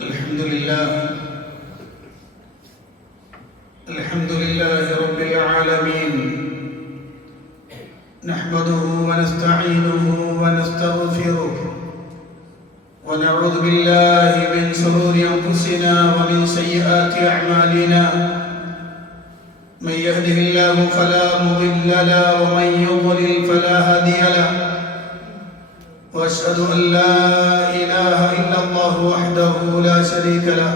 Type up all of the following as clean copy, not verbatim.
الحمد لله رب العالمين، نحمده ونستعينه ونستغفره ونعوذ بالله من شرور أنفسنا ومن سيئات أعمالنا، من يهده الله فلا مضل له ومن يضلل فلا هادي له، وأشهد أن لا إله إلا الله وحده لا شريك له،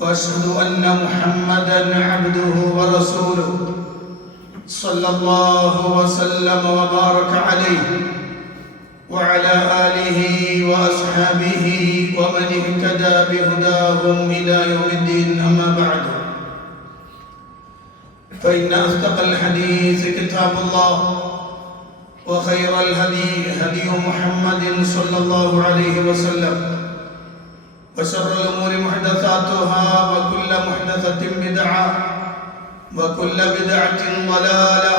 وأشهد أن محمدًا عبده ورسوله، صلى الله وسلم وبارك عليه وعلى آله وأصحابه ومن اهتدى بهداهم إلى يوم الدين. أما بعد، فإن أصدق الحديث كتاب الله، وخير الهدي هدي محمد صلى الله عليه وسلم، وشر الأمور محدثاتها، وكل محدثة بدعة، وكل بدعة ضلالة،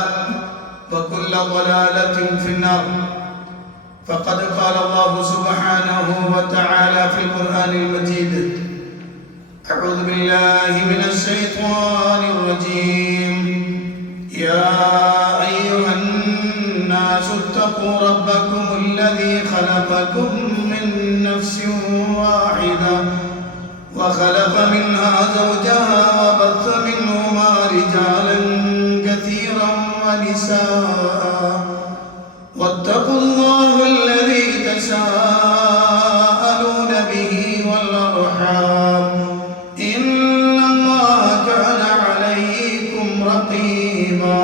وكل ضلالة في النار. فقد قال الله سبحانه وتعالى في القرآن المجيد: أعوذ بالله من الشيطان الرجيم، يا أيها الناس اتقوا ربكم الذي خلقكم من نفس واحدة وخلق منها زوجها وبث منهما رجالا كثيرا ونساء، واتقوا الله الذي تساءلون به والأرحام، إن الله كان عليكم رقيبا.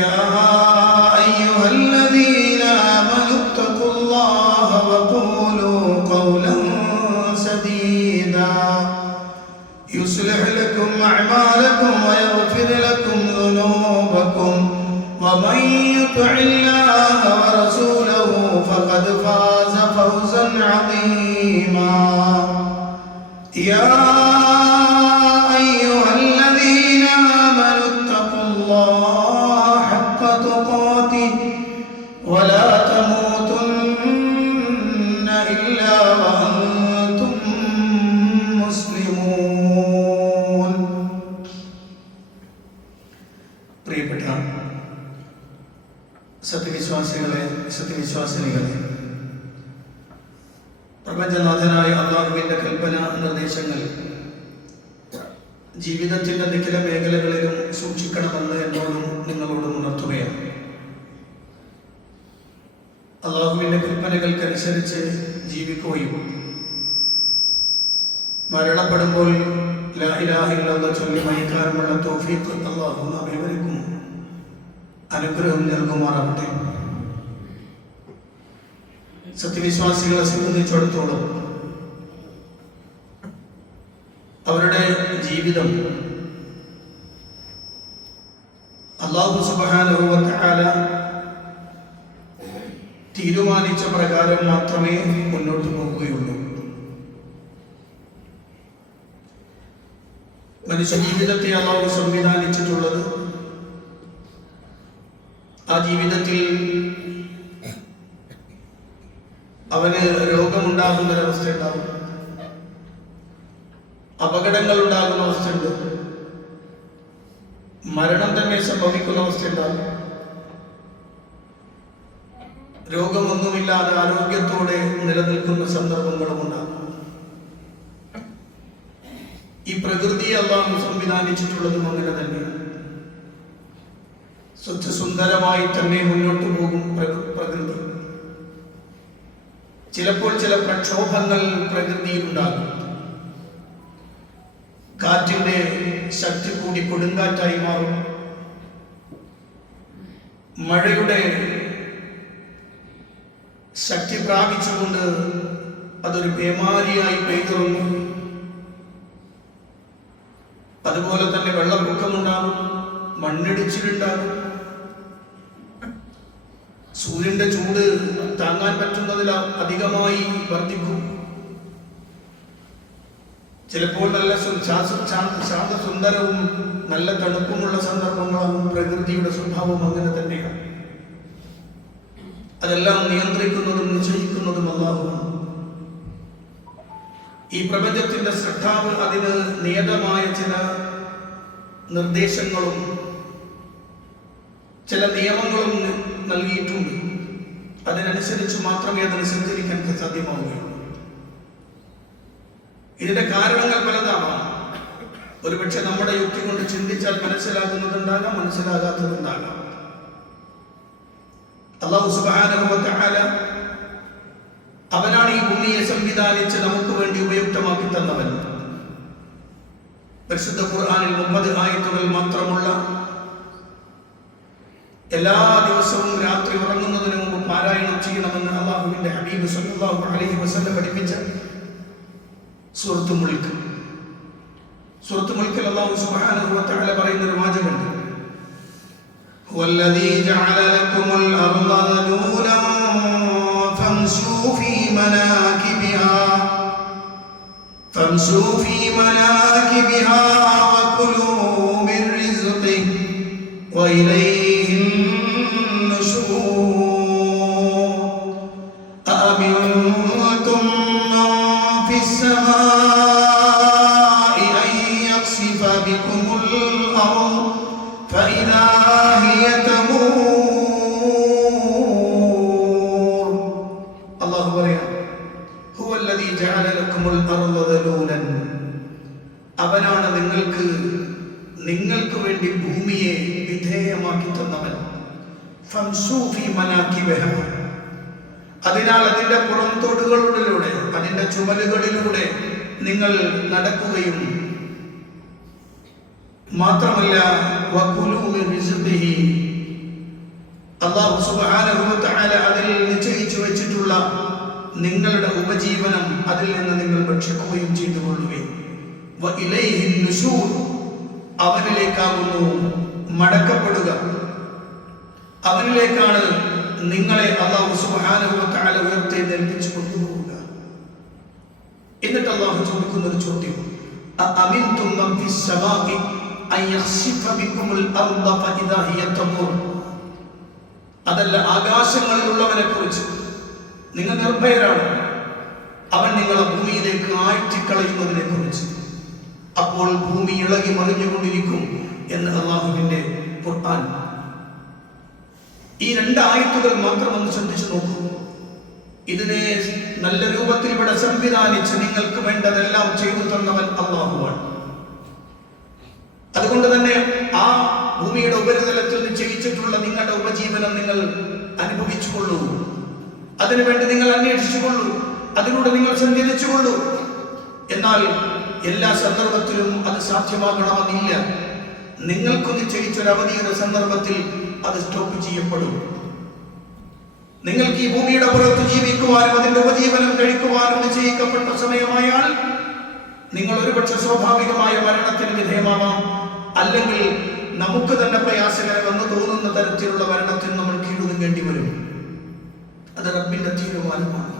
يا أيها الذين آمنوا اتقوا الله وقولوا قولا سديدا يصلح لكم أعمالكم ويغفر لكم ذنوبكم، ومن يطع الله ورسوله فقد فاز فوزا عظيما. يا أيها الذين آمنوا اتقوا الله حق تقاته ولا تموتن إلا وأنتم مسلمون. പ്രിയപ്പെട്ട സത്യവിശ്വാസിനികളെ, പ്രപഞ്ചനാഥനായ അല്ലാഹുവിന്റെ കൽപ്പന നിർദ്ദേശങ്ങൾ ജീവിതത്തിന്റെ നിഖില മേഖലകളിലും സൂക്ഷിക്കണമെന്ന് എന്നോടും നിങ്ങളോടും ഉണർത്തുകയാണ്. അല്ലാഹുവിന്റെ കൽപ്പനകൾക്കനുസരിച്ച് ജീവിക്കുകയും മരണപ്പെടുമ്പോൾ ലാ ഇലാഹ ഇല്ലല്ലാഹ് ചൊല്ലി മരിക്കാനുമുള്ള തൗഫീഖ് അല്ലാഹു നാം ഏവർക്കും അനുഗ്രഹം നൽകുമാറാവട്ടെ. സത്യവിശ്വാസികളെ സംബന്ധിച്ചിടത്തോളം അവരുടെ ജീവിതം അല്ലാഹു സുബ്ഹാനഹു വ തആല തീരുമാനിച്ച പ്രകാരം മാത്രമേ മുന്നോട്ട് പോവുകയുള്ളൂ. മനുഷ്യ ജീവിതത്തെ അല്ലാഹു സംവിധാനിച്ചിട്ടുള്ളത് ആ ജീവിതത്തിൽ അവന് രോഗമുണ്ടാകുന്നൊരവസ്ഥ ഉണ്ടാകും, അപകടങ്ങൾ ഉണ്ടാകുന്ന അവസ്ഥയുണ്ട്, മരണം തന്നെ സംഭവിക്കുന്ന അവസ്ഥയുണ്ടാകും. രോഗമൊന്നുമില്ലാതെ ആരോഗ്യത്തോടെ നിലനിൽക്കുന്ന സന്ദർഭങ്ങളും ഉണ്ടാകും. ഈ പ്രകൃതി അല്ലാഹു സംവിധാനിച്ചിട്ടുള്ളതും അങ്ങനെ തന്നെയാണ്. സുന്ദരമായി തന്നെ മുന്നോട്ട് പോകും പ്രകൃതി. ചിലപ്പോൾ ചില പ്രക്ഷോഭങ്ങൾ പ്രകൃതിയിൽ ഉണ്ടാകും. കാറ്റിന്റെ ശക്തി കൂടി കൊടുങ്കാറ്റായി മാറും. മഴയുടെ ശക്തി പ്രാപിച്ചുകൊണ്ട് അതൊരു പേമാരിയായി പെയ്തിറങ്ങും. അതുപോലെ തന്നെ വെള്ളപ്പൊക്കമുണ്ടാകും, മണ്ണിടിച്ചിലുണ്ടാകും. സൂര്യന്റെ ചൂട് താങ്ങാൻ പറ്റുന്നതിൽ അധികമായി വർദ്ധിക്കും. ചിലപ്പോൾ നല്ല ശാന്തസുന്ദരവും നല്ല തണുപ്പുമുള്ള സന്ദർഭങ്ങളാകും. പ്രകൃതിയുടെ സ്വഭാവം അങ്ങനെ തന്നെയാണ്. അതെല്ലാം നിയന്ത്രിക്കുന്നതും നിശ്ചയിക്കുന്നതും അല്ലാഹുവാണ്. ഈ പ്രപഞ്ചത്തിന്റെ സൃഷ്ടാവ് അതിന് നിയതമായ ചില നിർദ്ദേശങ്ങളും ചില നിയമങ്ങളും നൽകിയിട്ടുണ്ട്. അതിനനുസരിച്ച് മാത്രമേ അതിന് സഞ്ചരിക്കാൻ സാധ്യമാവുകയുള്ളൂ. ഇതിന്റെ കാരണങ്ങൾ പലതാവാം. ഒരുപക്ഷെ നമ്മുടെ യുക്തി കൊണ്ട് ചിന്തിച്ചാൽ മനസ്സിലാകുന്നതുണ്ടാകാം, മനസ്സിലാകാത്തതുണ്ടാകാം. അല്ലാഹു സുബ്ഹാനഹു വ തആല അവനാണ് ഈ ഭൂമിയെ സംവിധാനിച്ച് നമുക്ക് വേണ്ടി ഉപയുക്തമാക്കി തന്നവൻ. പരിശുദ്ധ ഖുർആനിൽ 30 ആയത്തുകൾ മാത്രമുള്ള എല്ലാ ദിവസവും രാത്രി ഉറങ്ങുന്നതിന് മുമ്പ് പാരായണം ചെയ്യണമെന്ന് അല്ലാഹുവിന്റെ ഹബീബ് സല്ലല്ലാഹു അലൈഹി വസല്ലം പഠിപ്പിച്ച സൂറത്തുൽ മുൽക്ക്. സൂറത്തുൽ മുൽക്കിൽ അല്ലാഹു സുബ്ഹാനഹു വ തആല പറയുന്ന ഒരു വാചകമുണ്ട്. ഹുവല്ലദീ ജഅല ലക്കുമുൽ അർള ദലൂലൻ ഫംശൂ ഫീ മനാകിബിഹാ വകുലൂ മിൻ റിസ്ഖിഹി വഇലൈഹി النشور أأمنتم من في السماء أن يخسف بكم الأرض فإذا هي تمور. الله هو الذي جعل لكم الأرض ذلولا. അവനാണ് നിങ്ങൾക്ക് വേണ്ടി ഭൂമിയെ വിധേയമാക്കി തന്നവൻ. അതിനാൽ അതിന്റെ പുറംതോടുകളിലൂടെ, അതിന്റെ ചുമലുകളിലൂടെ നിങ്ങൾ നടക്കുകയും മാത്രമല്ല അല്ലാഹു സുബ്ഹാനഹു വ തആല അതിൽ നിശ്ചയിച്ചു വെച്ചിട്ടുള്ള നിങ്ങളുടെ ഉപജീവനം അതിൽ നിന്ന് നിങ്ങൾ ഭക്ഷിക്കുകയും ചെയ്തു കൊള്ളുകയും അവനിലേക്കാകുന്നു മടക്കപ്പെടുക. അവനിലേക്കാണ് നിങ്ങളെ അല്ലാഹു സുബ്ഹാനഹു വ തആല ഉയർത്തെഴുന്നേൽപ്പിച്ചു കൊണ്ടുപോവുക. എന്നിട്ട് അല്ലാഹു ചോദിക്കുന്ന ഒരു ചോദ്യം, അഅമിൻതും മൻ ഫിസ് സമാഇ അൻ യഖ്സിഫ ബികുമുൽ അർദ ഫഇദാ ഹിയ തമൂർ. അതല്ല, ആകാശങ്ങളിലുള്ളവനെ കുറിച്ച് നിങ്ങൾ നിർഭയരാണ്. അവൻ നിങ്ങളെ ഭൂമിയിലേക്ക് ആഴ്ത്തിക്കളയുന്നതിനെ കുറിച്ച്. അപ്പോൾ ഭൂമി ഇളകി മറിഞ്ഞുകൊണ്ടിരിക്കും എന്ന് അല്ലാഹുവിന്റെ ഖുർആൻ. ഈ 2 ആയത്തുകൾ മാത്രം ഒന്ന് ശ്രദ്ധിച്ചു നോക്കൂ. ഇതിനെ നല്ല രൂപത്തിൽ ഇവിടെ സംവിധാനിച്ച് നിങ്ങൾക്ക് വേണ്ടതെല്ലാം ചെയ്തു തന്നവൻ അല്ലാഹുവാണ്. അതുകൊണ്ട് തന്നെ ആ ഭൂമിയുടെ ഉപരിതലത്തിൽ നിശ്ചയിച്ചിട്ടുള്ള നിങ്ങളുടെ ഉപജീവനം നിങ്ങൾ അനുഭവിച്ചുകൊള്ളൂ. അതിനുവേണ്ടി നിങ്ങൾ അന്വേഷിച്ചുകൊള്ളൂ. അതിലൂടെ നിങ്ങൾ സഞ്ചരിച്ചുകൊള്ളൂ. എന്നാൽ എല്ലാ സന്ദർഭത്തിലും അത് സാധ്യമാകണമെന്നില്ല. നിങ്ങൾക്ക് നിശ്ചയിച്ചൊരു അവധിയുടെ സന്ദർഭത്തിൽ അത് സ്റ്റോപ്പ് ചെയ്യപ്പെടും. നിങ്ങൾക്ക് ഈ ഭൂമിയുടെ പുറത്ത് ജീവിക്കുവാനും അതിന്റെ ഉപജീവനം കഴിക്കുവാനും നിശ്ചയിക്കപ്പെട്ട സമയമായാൽ നിങ്ങൾ ഒരുപക്ഷെ സ്വാഭാവികമായ മരണത്തിന് വിധേയമാവാം. അല്ലെങ്കിൽ നമുക്ക് തന്നെ പ്രയാസകരമെന്ന് തോന്നുന്ന തരത്തിലുള്ള മരണത്തിന് നമ്മൾ കീഴൊതുങ്ങേണ്ടി വരും. അത് റബ്ബിന്റെ തീരുമാനമാണ്.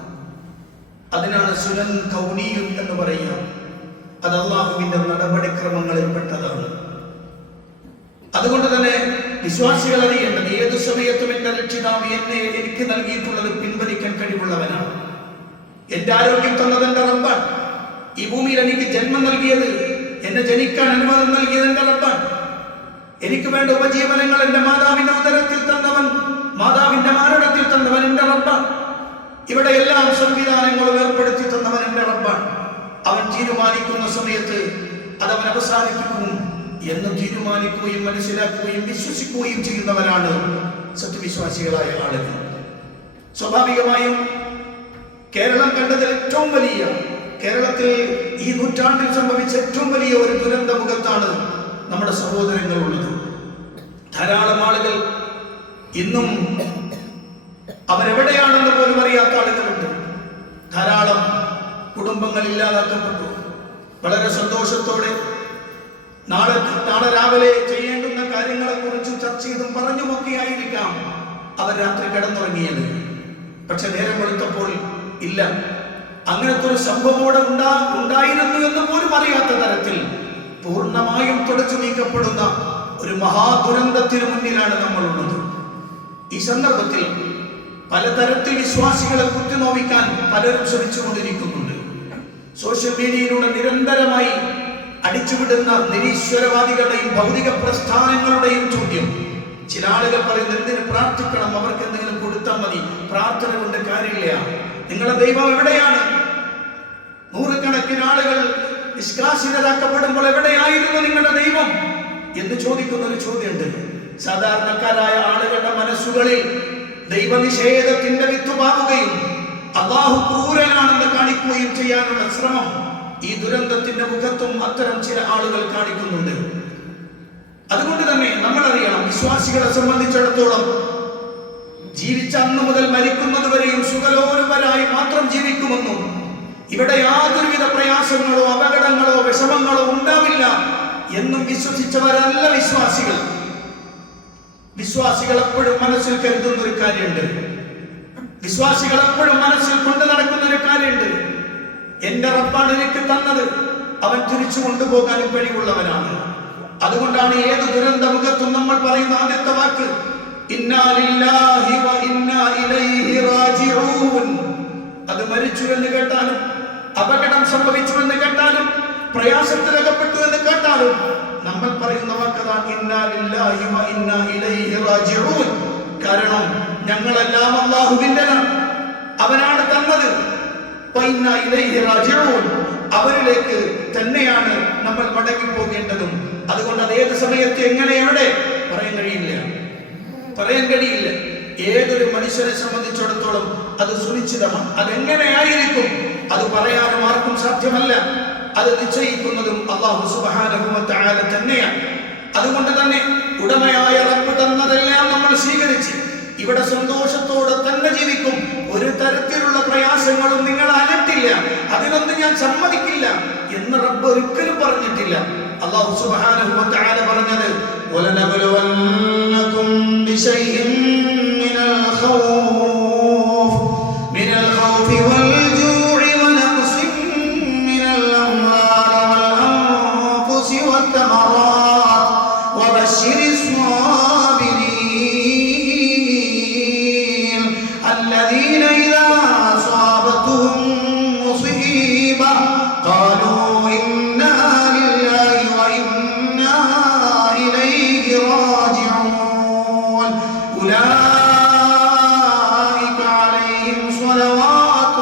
അതിനാണ് സുനൻ കൗനിയുൻ എന്ന് പറയുക. അത് അല്ലാഹുവിന്റെ നടപടിക്രമങ്ങളിൽ പെട്ടതാണ്. അതുകൊണ്ട് തന്നെ വിശ്വാസികൾ അറിയേണ്ടത്, ഏതു സമയത്തും എന്റെ രക്ഷിതാവ് എനിക്ക് നൽകിയിട്ടുള്ളത് പിൻവലിക്കാൻ കഴിവുള്ളവനാണ്. എന്റെ ആരോഗ്യം തന്നത് എന്റെ റബ്ബാണ്. ഈ ഭൂമിയിൽ എനിക്ക് ജന്മം നൽകിയത്, എന്നെ ജനിക്കാൻ അനുവാദം നൽകിയത് എന്റെ റബ്ബാണ്. എനിക്ക് വേണ്ട ഉപജീവനങ്ങൾ എന്റെ മാതാവിന്റെ ഉദരത്തിൽ തന്നവൻ, മാതാവിന്റെ മാരടത്തിൽ തന്നവൻ എന്റെ റബ്ബാണ്. ഇവിടെ എല്ലാം സംവിധാനങ്ങളും ഏർപ്പെടുത്തി തന്നവൻ എന്റെ റബ്ബാണ്. അവൻ തീരുമാനിക്കുന്ന സമയത്ത് അതവൻ അവസാനിപ്പിക്കും എന്ന് തീരുമാനിക്കുകയും മനസ്സിലാക്കുകയും വിശ്വസിക്കുകയും ചെയ്യുന്നവരാണ് സത്യവിശ്വാസികളായ ആളുകൾ. സ്വാഭാവികമായും കേരളം കണ്ടതിൽ ഏറ്റവും വലിയ, കേരളത്തിൽ ഈ നൂറ്റാണ്ടിൽ സംഭവിച്ച ഏറ്റവും വലിയ ഒരു ദുരന്ത മുഖത്താണ് നമ്മുടെ സഹോദരങ്ങൾ ഉള്ളത്. ധാരാളം ആളുകൾ ഇന്നും അവരെവിടെയാണെന്ന് പോലും അറിയാത്ത ആളുകളുണ്ട്. ധാരാളം കുടുംബങ്ങൾ ഇല്ലാതാക്കപ്പെട്ടു. വളരെ സന്തോഷത്തോടെ നാളെ രാവിലെ ചെയ്യേണ്ടുന്ന കാര്യങ്ങളെ കുറിച്ച് ചർച്ച ചെയ്തും പറഞ്ഞുമൊക്കെ ആയിരിക്കാം അവർ രാത്രി കിടന്നുറങ്ങിയത്. പക്ഷെ നേരം വെളുത്തപ്പോൾ ഇല്ല, അങ്ങനത്തെ ഒരു സംഭവം ഇവിടെ ഉണ്ടായിരുന്നു എന്ന് പോലും അറിയാത്ത തരത്തിൽ പൂർണ്ണമായും തുടച്ചു നീക്കപ്പെടുന്ന ഒരു മഹാദുരന്തത്തിന് മുന്നിലാണ് നമ്മളുള്ളത്. ഈ സന്ദർഭത്തിൽ പലതരത്തിൽ വിശ്വാസികളെ കുത്തിനോവിക്കാൻ പലരും ശ്രമിച്ചുകൊണ്ടിരിക്കുന്നുണ്ട്. സോഷ്യൽ മീഡിയയിലൂടെ നിരന്തരമായി അടിച്ചുവിടുന്ന നിരീശ്വരവാദികളുടെയും ഭൗതിക പ്രസ്ഥാനങ്ങളുടെയും ചോദ്യം. ചില ആളുകൾ പറയുന്നത് എന്തിന് പ്രാർത്ഥിക്കണം, അവർക്ക് എന്തെങ്കിലും കൊടുത്താൽ മതി, പ്രാർത്ഥന കൊണ്ട് കാര്യമില്ല. നിങ്ങളുടെ ദൈവം എവിടെയാണ്? നൂറുകണക്കിന് ആളുകൾ നിഷ്കാസിതരാക്കപ്പെടുമ്പോൾ എവിടെയായിരുന്നു നിങ്ങളുടെ ദൈവം എന്ന് ചോദിക്കുന്ന ഒരു ചോദ്യമുണ്ട്. സാധാരണക്കാരായ ആളുകളുടെ മനസ്സുകളിൽ ദൈവനിഷേധത്തിന്റെ വിത്ത് പാകുകയും അല്ലാഹു ക്രൂരനാണെന്ന് കാണിക്കുകയും ചെയ്യാനുള്ള ശ്രമം ഈ ദുരന്തത്തിന്റെ മുഖത്തും അത്തരം ചില ആളുകൾ കാണിക്കുന്നുണ്ട്. അതുകൊണ്ട് തന്നെ നമ്മൾ അറിയണം, വിശ്വാസികളെ സംബന്ധിച്ചിടത്തോളം ജീവിച്ച അന്നു മുതൽ മരിക്കുന്നത് വരെയും സുഖലോലുപരായി മാത്രം ജീവിക്കുമെന്നും ഇവിടെ യാതൊരുവിധ പ്രയാസങ്ങളോ അപകടങ്ങളോ വിഷമങ്ങളോ ഉണ്ടാവില്ല എന്നും വിശ്വസിച്ചവരല്ല വിശ്വാസികൾ. വിശ്വാസികൾ എപ്പോഴും മനസ്സിൽ കരുതുന്ന ഒരു കാര്യമുണ്ട്, വിശ്വാസികൾ എപ്പോഴും മനസ്സിൽ കൊണ്ടു നടക്കുന്ന ഒരു കാര്യമുണ്ട്. എന്റെ റബ്ബാണ് എനിക്ക് തന്നത്, അവൻ തിരിച്ചു കൊണ്ടുപോകാനും കഴിവുള്ളവനാണ്. അതുകൊണ്ടാണ് ഏത് ദുരന്ത മുഖത്തും നമ്മൾ പറയുന്ന ആദ്യത്തെ വാക്ക് ഇന്നാ ലില്ലാഹി വ ഇന്നാ ഇലൈഹി റാജിഊൻ. അത് മരിച്ചു എന്ന് കേട്ടാലും, അപകടം സംഭവിച്ചു എന്ന് കേട്ടാലും, പ്രയാസത്തിലകപ്പെട്ടു എന്ന് കേട്ടാലും നമ്മൾ പറയുന്ന വാക്കതാണ് ഇന്നാ ലില്ലാഹി വ ഇന്നാ ഇലൈഹി റാജിഊൻ. കാരണം ഞങ്ങളെല്ലാം അല്ലാഹുവിൻ്റെതാണ്, അവനാണ് തന്നത്. വഇന്നാ ഇലൈഹി റാജിഊൻ, അവരിലേക്ക് തന്നെയാണ് നമ്മൾ മടങ്ങി പോകേണ്ടതും. അതുകൊണ്ട് അത് ഏത് സമയത്ത് എങ്ങനെ എവിടെ പറയാൻ കഴിയില്ല. ഏതൊരു മനുഷ്യനെ സംബന്ധിച്ചിടത്തോളം അത് സുനിശ്ചിതമാണ്. അതെങ്ങനെയായിരിക്കും അത് പറയാനും ആർക്കും സാധ്യമല്ല. അത് നിശ്ചയിക്കുന്നതും അല്ലാഹു സുബ്ഹാനഹു വ തആല തന്നെയാണ്. അതുകൊണ്ട് തന്നെ ഉടമയായ റബ്ബ് തന്നതെല്ലാം നമ്മൾ സ്വീകരിച്ച് ഇവിടെ സന്തോഷത്തോടെ തന്നെ ജീവിക്കും. ഒരു തരത്തിലുള്ള പ്രയാസങ്ങളും നിങ്ങൾ അലട്ടില്ല, അതിനൊന്നും ഞാൻ സമ്മതിക്കില്ല എന്ന് റബ്ബ് ഒരിക്കലും പറഞ്ഞിട്ടില്ല. അല്ലാഹു സുബ്ഹാനഹു വ തആല പറഞ്ഞത് വലനബലുവന്നകും ബിശൈഇൻ മിനൽ ഖൗഫി വൽ ജൂഇ വനഖ്സിൻ മിനൽ അംവാലി വൽ അൻഫുസി വത്തമറാത്ത് വബശ്ശിരിസ് സാബിരീൻ الذين إذا أصابتهم مصيبة قالوا إنا لله وإنا إليه راجعون أولئك عليهم صلوات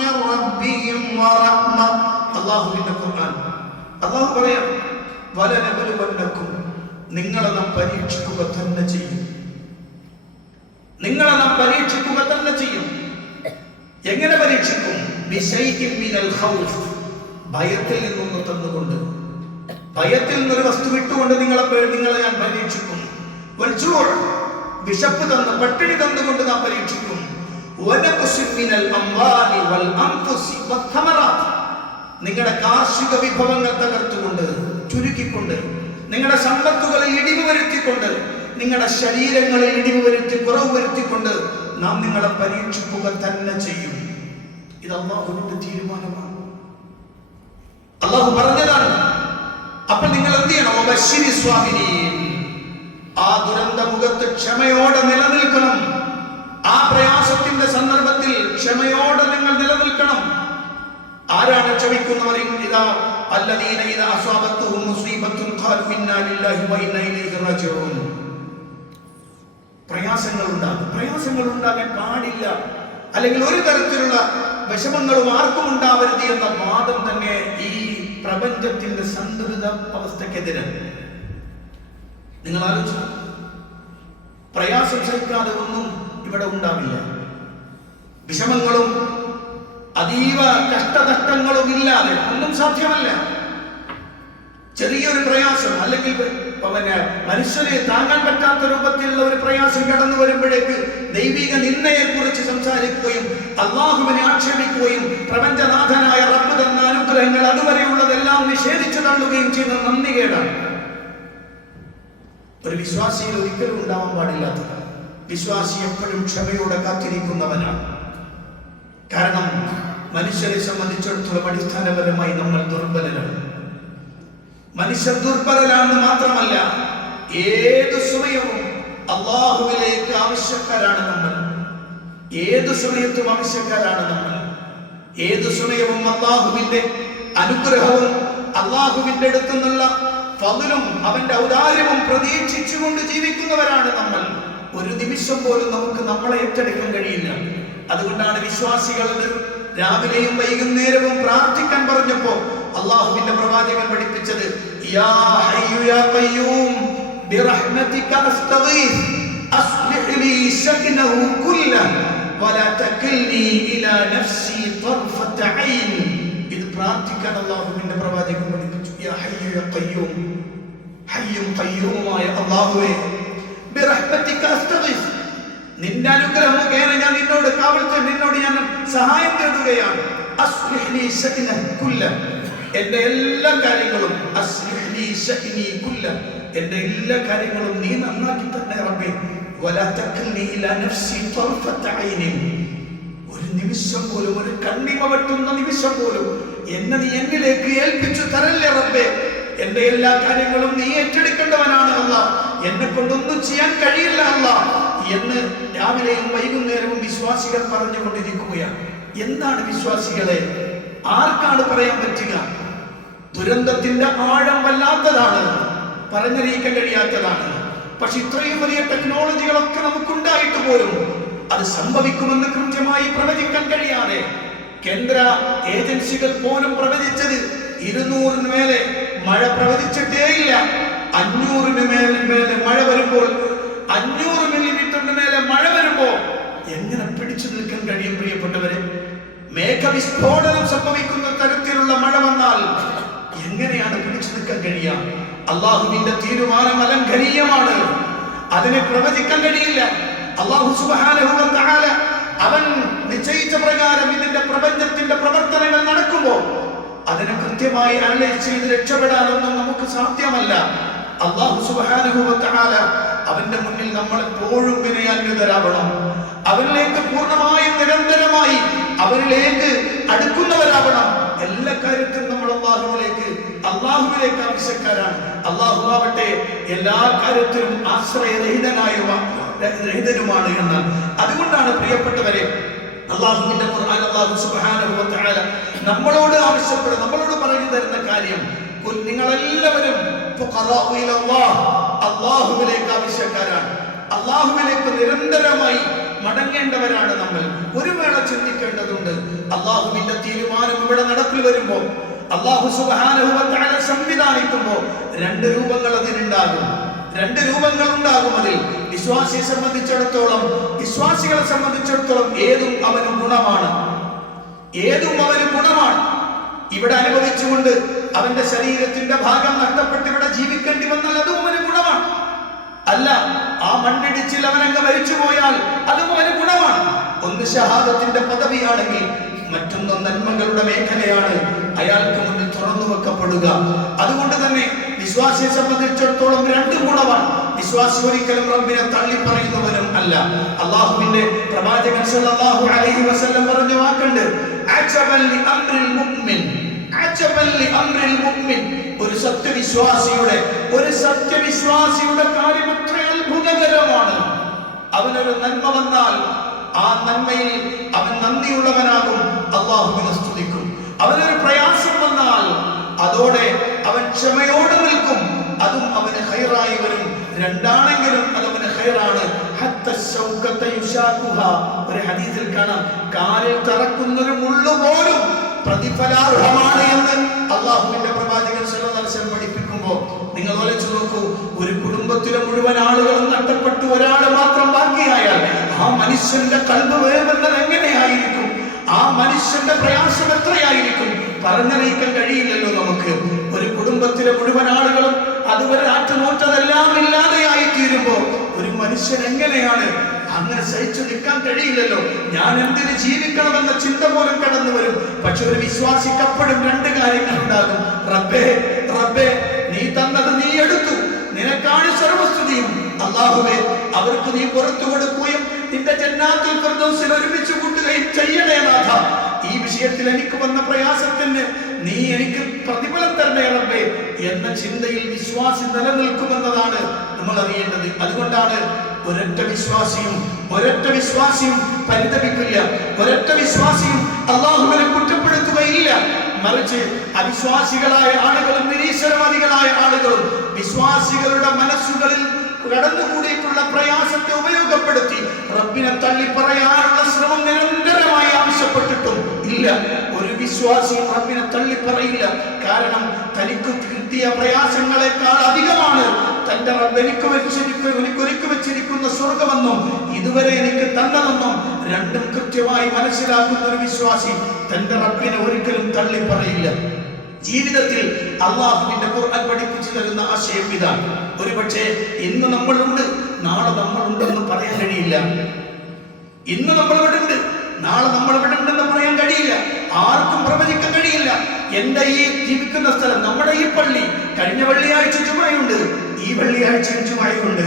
من ربهم ورحمة. الله في القرآن الله പറയാം വലനബലുവന്നകും, നിങ്ങളെ നാം പരീക്ഷിക്കുക തന്നെ ചെയ്യും. നിങ്ങളെ നാം പരീക്ഷിക്കുക തന്നെ ചെയ്യും. എങ്ങനെ പരീക്ഷിക്കും? ബിശൈഇൻ മിനൽ ഖൗഫ്, ഭയത്തിൽ നിന്നൊന്ന് തന്നുകൊണ്ട്, ഭയത്തിൽ നിന്നൊരു വസ്തു വിട്ടുകൊണ്ട് നിങ്ങളെ ഞാൻ പരീക്ഷിക്കും. വൽ ജൂഅ്, വിശപ്പ് തന്ന് പട്ടിണി തന്നുകൊണ്ട് നാം പരീക്ഷിക്കും. വനഖ്സിൻ മിനൽ അംവാലി വൽ അൻഫുസി വത്തമറാത്ത്, നിങ്ങളുടെ കാർഷിക വിഭവങ്ങൾ തകർത്തുകൊണ്ട്, ചുരുക്കിക്കൊണ്ട്, നിങ്ങളുടെ സമ്പത്തുകളിൽ ഇടിവ് വരുത്തിക്കൊണ്ട്, നിങ്ങളുടെ ശരീരങ്ങളിൽ ഇടിവ് വരുത്തി കുറവ് വരുത്തിക്കൊണ്ട് നാം നിങ്ങളെ പരീക്ഷിക്കുക തന്നെ ചെയ്യും. ഇത് അല്ലാഹുവിന്റെ തീരുമാനമാണ്, അല്ലാഹു പറഞ്ഞതാണ്. അപ്പോൾ നിങ്ങൾ എന്ത് ചെയ്യണം? വബശ്ശിരി സ്വാബിരീൻ, ആ ദുരന്ത മുഖത്ത് ക്ഷമയോടെ നിലനിൽക്കണം. ആ പ്രയാസത്തിന്റെ സന്ദർഭത്തിൽ ക്ഷമയോടെ നിങ്ങൾ നിലനിൽക്കണം. ആരാണ് ക്ഷമിക്കുന്നവർ? ഇദാ അല്ലദീന ഇദാ അസ്വാബത്തുഹും മുസീബത്തുൻ ഖാലു ഇന്നാ ലില്ലാഹി വ ഇന്നാ ഇലൈഹി റാജിഊൻ. പ്രയാസങ്ങൾ ഉണ്ടാകാൻ പാടില്ല, അല്ലെങ്കിൽ ഒരു തരത്തിലുള്ള വിഷമങ്ങളും ആർക്കും ഉണ്ടാവരുത് എന്ന വാദം തന്നെ ഈ പ്രപഞ്ചത്തിന്റെ സന്തുലിത അവസ്ഥക്കെതിരാണ്. നിങ്ങൾ ആലോചിച്ചു, പ്രയാസം സഹിക്കാതെ ഒന്നും ഇവിടെ ഉണ്ടാവില്ല. വിഷമങ്ങളും അതീവ കഷ്ടനഷ്ടങ്ങളും ഇല്ലാതെ ഒന്നും സാധ്യമല്ല. ചെറിയൊരു പ്രയാസം, അല്ലെങ്കിൽ മനുഷ്യനെ താങ്ങാൻ പറ്റാത്ത രൂപത്തിലുള്ള ഒരു പ്രയാസം കടന്നു വരുമ്പോഴേക്ക് ദൈവിക നിന്ദയെ കുറിച്ച് സംസാരിക്കുകയും അല്ലാഹുവിനെ ആക്ഷേപിക്കുകയും പ്രപഞ്ചനാഥനായ റബ്ബ് തന്ന അനുഗ്രഹങ്ങൾ അതുവരെയുള്ളതെല്ലാം നിഷേധിച്ചു തള്ളുകയും ചെയ്യുന്ന നന്ദികേടാണ്. ഒരു വിശ്വാസിയിൽ ഒരിക്കലും ഉണ്ടാവാൻ പാടില്ലാത്തത്. വിശ്വാസി എപ്പോഴും ക്ഷമയോടെ കാത്തിരിക്കുന്നവനാണ്. കാരണം മനുഷ്യരെ സംബന്ധിച്ചിടത്തോളം അടിസ്ഥാനപരമായി നമ്മൾ ദുർബലരാണ്. മനുഷ്യർ ദുർബലരാണെന്ന് മാത്രമല്ല, ഏതു സമയവും അല്ലാഹുവിലേക്ക് ആവശ്യക്കാരാണ് നമ്മൾ. ഏതു സമയത്തും ആവശ്യക്കാരാണ് നമ്മൾ. ഏത് സമയവും അള്ളാഹുവിന്റെ അനുഗ്രഹവും അള്ളാഹുവിന്റെ അടുത്ത് നിന്നുള്ള ഫദ്ലും അവന്റെ ഔദാര്യവും പ്രതീക്ഷിച്ചുകൊണ്ട് ജീവിക്കുന്നവരാണ് നമ്മൾ. ഒരു നിമിഷം പോലും നമുക്ക് നമ്മളെ ഏറ്റെടുക്കാൻ കഴിയില്ല. അതുകൊണ്ടാണ് വിശ്വാസികൾ രാവിലെയും വൈകുന്നേരവും പ്രാർത്ഥിക്കാൻ പറഞ്ഞപ്പോ അള്ളാഹുവിന്റെ പ്രവാചകൻ പഠിപ്പിച്ചത് യാ ഹയ്യു യാ ഖയ്യൂം ബിറഹ്മതിക അസ്തഗീസ് അസ്ലിഹ് ലീ ശഅനഹു കുല്ലഹു വലാ തകിൽനി ഇലാ നഫ്സി തർഫത ഐൻ. ഇത് പ്രാർത്ഥിക്കാൻ അള്ളാഹുവിന്റെ പ്രവാചകൻ പഠിപ്പിച്ചു. യാ ഹയ്യു യാ ഖയ്യൂം, ഹയ്യും ഖയ്യൂമായ അല്ലാഹുവേ, ബിറഹ്മതിക അസ്തഗീസ്, നിന്റെ അനുഗ്രഹം മുഖേന ഞാൻ നിന്നോട് നിന്നോട് ഞാൻ സഹായം തേടുകയാണ്. അസ്ലിഹ് ലീ ശഅനഹു കുല്ലഹു, എന്റെ എല്ലാ കാര്യങ്ങളും അസ്ലിഹ് ലീ ശഅനി കുല്ലഹു, എന്റെ എല്ലാ കാര്യങ്ങളും നീ നന്നാക്കി തന്നെ റബ്ബേ. വലാ തകിൽനി ഇലാ നഫ്സി തർഫത ഐൻ, ഒരു നിമിഷം പോലും, ഒരു കണ്ണിമ വെട്ടുന്ന നിമിഷം പോലും എന്നെ നീ എന്നിലേക്ക് ഏൽപ്പിച്ചു തരല്ലേ റബ്ബേ. എന്റെ എല്ലാ കാര്യങ്ങളും നീ ഏറ്റെടുക്കേണ്ടവനാണ് അല്ലാഹ്, എന്നെ കൊണ്ടൊന്നും ചെയ്യാൻ കഴിയില്ല അല്ലാഹ് എന്ന് രാവിലെയും വൈകുന്നേരവും വിശ്വാസികൾ പറഞ്ഞുകൊണ്ടിരിക്കുകയാണ്. എന്താണ് വിശ്വാസികളെ, ആർക്കാണ് പറയാൻ പറ്റുക? ദുരന്തത്തിന്റെ ആഴം വല്ലാത്തതാണ്, പറഞ്ഞറിയിക്കാൻ കഴിയാത്തതാണ്. പക്ഷെ ഇത്രയും വലിയ ടെക്നോളജികളൊക്കെ നമുക്കുണ്ടായിട്ട് പോലും അത് സംഭവിക്കുമെന്ന് കൃത്യമായി പ്രവചിക്കാൻ കഴിയാതെ കേന്ദ്ര ഏജൻസികൾ പോലും പ്രവചിച്ചത് 200 മേലെ മഴ പ്രവചിച്ചിട്ടേയില്ല. 500 മേലെ മഴ വരുമ്പോൾ, 500 മില്ലിമീറ്ററിന് മേലെ മഴ വരുമ്പോ എങ്ങനെ പിടിച്ചു നിൽക്കാൻ കഴിയും പ്രിയപ്പെട്ടവരെ? മേഘവിസ്ഫോടനം സംഭവിക്കുന്ന തരത്തിലുള്ള മഴ വന്നാൽ എങ്ങനെയാണ് പിടിച്ചു നിൽക്കാൻ കഴിയുക? അള്ളാഹുവിന്റെ തീരുമാനം അലംഘനീയമാണ്, അതിനെ പ്രവചിക്കാൻ കഴിയില്ല. അല്ലാഹു സുബ്ഹാനഹു വ തആല അവൻ നിശ്ചയിച്ച പ്രകാരം ഇതിന്റെ പ്രപഞ്ചത്തിന്റെ പ്രവർത്തനങ്ങൾ നടക്കുമ്പോൾ അതിനെ കൃത്യമായി അനലൈസ് ചെയ്ത് രക്ഷപ്പെടാനൊന്നും നമുക്ക് സാധ്യമല്ല. അല്ലാഹു സുബ്ഹാനഹു വ തആല അവന്റെ മുന്നിൽ നമ്മൾ എപ്പോഴും വിനയാന്വിതരാവണം. അവനിലേക്ക് പൂർണ്ണമായും നിരന്തരമായി അവനിലേക്ക് അടുക്കുന്നവരാവണം. എല്ലാ കാര്യത്തിലും നമ്മൾ അള്ളാഹുവിലേക്ക് ആവശ്യക്കാരാണ്. അള്ളാഹു ആവട്ടെ എല്ലാ കാര്യത്തിലും ആശ്രയരഹിതനുമാണ് എന്ന്. അതുകൊണ്ടാണ് പ്രിയപ്പെട്ടവരെ അള്ളാഹുവിന്റെ ഖുർആൻ അല്ലാഹു സുബ്ഹാനഹു വ തആല നമ്മളോട് ആവശ്യപ്പെടുന്ന, നമ്മളോട് പറഞ്ഞു തരുന്ന കാര്യം, നിങ്ങളെല്ലാവരും ഫുഖറാഉ ഇലല്ലാഹ്, അള്ളാഹുവിലേക്ക് ആവശ്യക്കാരാണ്. അള്ളാഹുവിലേക്ക് നിരന്തരമായി മടങ്ങേണ്ടവരാണ് നമ്മൾ. ഒരു വേള ചിന്തിക്കേണ്ടതുണ്ട്, അള്ളാഹുവിന്റെ തീരുമാനം ഇവിടെ നടപ്പിൽ വരുമ്പോ, അല്ലാഹു സുബ്ഹാനഹു വ തആല സംവിധാനിക്കുമ്പോൾ 2 രൂപങ്ങൾ അതിനുണ്ടാകും. 2 രൂപങ്ങൾ ഉണ്ടാകും അതിൽ. വിശ്വാസികളെ സംബന്ധിച്ചിടത്തോളം ഏതും അവന് ഗുണമാണ്, ഏതും അവന് ഗുണമാണ്. ഇവിടെ അനുഭവിച്ചുകൊണ്ട് അവന്റെ ശരീരത്തിന്റെ ഭാഗം നഷ്ടപ്പെട്ട് ഇവിടെ ജീവിക്കേണ്ടി വന്നാൽ അതും അവന് ഗുണമാണ്. അല്ല, ആ മണ്ണിടിച്ചിൽ അവനങ്ങ് മരിച്ചു പോയാൽ അതും അവന് ഗുണമാണ്. ഒന്ന് ഷഹാദത്തിന്റെ പദവിയാണെങ്കിൽ മറ്റൊന്ന് നന്മകളുടെ മേഖലയാണ് അയാൾക്ക് മുന്നിൽ തുറന്നു വെക്കപ്പെടുക. അതുകൊണ്ട് തന്നെ വിശ്വാസിയെ സംബന്ധിച്ചിടത്തോളം 2 ഗുണമാണ്. വിശ്വാസി ഒരിക്കലും റബ്ബിനെ തള്ളി പറയുന്നവനും അല്ല. അല്ലാഹുവിന്റെ പ്രവാചകൻ സല്ലല്ലാഹു അലൈഹി വസല്ലം പറഞ്ഞ വാക്കുണ്ട്, അജബൻ ലി അംറിൽ മുഅ്മിൻ, അജബൻ ലി അംറിൽ മുഅ്മിൻ. ഒരു സത്യവിശ്വാസിയുടെ കാര്യം എത്ര അത്ഭുതകരമാണ്. അവനൊരു നന്മ വന്നാൽ ആ നന്മയിൽ അവൻ നന്ദിയുള്ളവനാകും, അല്ലാഹുവിനെ സ്തുതിക്കും. അവനൊരു പ്രയാസം വന്നാൽ അതോടെ അവൻ ക്ഷമയോടെ നിൽക്കും, അതും അവന് ഖൈറായി വരും. 2 ആണെങ്കിലും അത് അവന് ഖൈറാണ്. ഒരു ഹദീസിൽ കാണാം, കാലിൽ തറക്കുന്നൊരു മുള്ളു പോലും പ്രതിഫലാർഹമാണ് എന്ന് അല്ലാഹുവിന്റെ പ്രവാചകൻ സല്ലല്ലാഹു അലൈഹി വസല്ലം പഠിപ്പിക്കുമ്പോൾ നിങ്ങൾ ആലോചിച്ച് നോക്കൂ, ഒരു കുടുംബത്തിലെ മുഴുവൻ ആളുകളും നഷ്ടപ്പെട്ടു, ഒരാൾ മാത്രം ബാക്കിയായാൽ ആ മനുഷ്യന്റെ ഖൽബ് വേവുന്നത് എങ്ങനെയായിരിക്കും? ആ മനുഷ്യന്റെ പ്രയാസം എത്രയായിരിക്കും? പറഞ്ഞറിയിക്കാൻ കഴിയില്ലല്ലോ നമുക്ക്. ഒരു കുടുംബത്തിലെ മുഴുവൻ ആളുകളും അതുവരെ ആറ്റുനോറ്റതെല്ലാം ഇല്ലാതെയായി തീരുമ്പോ ഒരു മനുഷ്യൻ എങ്ങനെയാണ് അങ്ങനെ സഹിച്ചു നിൽക്കാൻ കഴിയില്ലല്ലോ. ഞാൻ എന്തിന് ജീവിക്കണമെന്ന ചിന്ത പോലും കടന്നു വരും. പക്ഷെ ഒരു വിശ്വാസിക്കപ്പോഴും 2 കാര്യങ്ങൾ ഉണ്ടാകും. റബ്ബേ, റബ്ബേ, നീ തന്നത് നീ എടുത്തു, നിനക്കാണ് സർവസ്തുതിയും. അല്ലാഹുവേ, അവർക്ക് നീ പുറത്തു കൊടുക്കുകയും നിന്റെ ജന്നാത്തുൽ ഫിർദൗസിൽ ഒരുമിച്ച് കൂട്ടുകയും ചെയ്യണേ നാഥ. ഈ വിഷയത്തിൽ എനിക്ക് വന്ന പ്രയാസത്തിന് നീ എനിക്ക് പ്രതിഫലം തരണേ റബ്ബേ എന്ന ചിന്തയിൽ വിശ്വാസി നിലനിൽക്കുമെന്നതാണ് നമ്മൾ അറിയേണ്ടത്. അതുകൊണ്ടാണ് ഒരൊറ്റ വിശ്വാസിയും പരിതപിക്കില്ല, ഒരൊറ്റ വിശ്വാസിയും അള്ളാഹുവിനെ കുറ്റപ്പെടുത്തുകയില്ല. മറിച്ച് അവിശ്വാസികളായ ആളുകളും നിരീശ്വരവാദികളായ ആളുകളും വിശ്വാസികളുടെ മനസ്സുകളിൽ കടന്നുകൂടിയിട്ടുള്ള പ്രയാസത്തെ ഉപയോഗപ്പെടുത്തി റബ്ബിനെ തള്ളി പറയാനുള്ള ശ്രമം നിരന്തരമായി ആവശ്യപ്പെട്ടിട്ടും ഇല്ല, ഒരു വിശ്വാസിയും റബ്ബിനെ തള്ളി പറയില്ല. കാരണം തനിക്ക് കിട്ടിയ പ്രയാസങ്ങളെക്കാൾ അധികമാണ് തന്റെ റബ്ബ് എനിക്ക് ഒരുക്കി വെച്ചിരിക്കുന്ന സ്വർഗമെന്നും ഇതുവരെ എനിക്ക് തന്നതെന്നും രണ്ടും കൃത്യമായി മനസ്സിലാക്കുന്ന ഒരു വിശ്വാസി തന്റെ റബ്ബിനെ ഒരിക്കലും തള്ളി പറയില്ല. ജീവിതത്തിൽ അള്ളാഹുവിന്റെ ഖുർആൻ പഠിപ്പിച്ചു തരുന്ന ആശയം ഇതാണ്. ഒരുപക്ഷെ ഇന്ന് നമ്മളുണ്ട്, നാളെ നമ്മളുണ്ടെന്ന് പറയാൻ കഴിയില്ല. ഇന്ന് നമ്മൾ ഇവിടെ ഉണ്ട്, നാളെ നമ്മൾ ഇവിടെ ഉണ്ടെന്ന് പറയാൻ കഴിയില്ല. ആർക്കും പ്രവചിക്കാൻ കഴിയില്ല. എന്റെ ഈ ജീവിക്കുന്ന സ്ഥലം, നമ്മുടെ ഈ പള്ളി, കഴിഞ്ഞ വെള്ളിയാഴ്ച ജുമയുണ്ട്, ഈ വെള്ളിയാഴ്ച ജുമയുണ്ട്.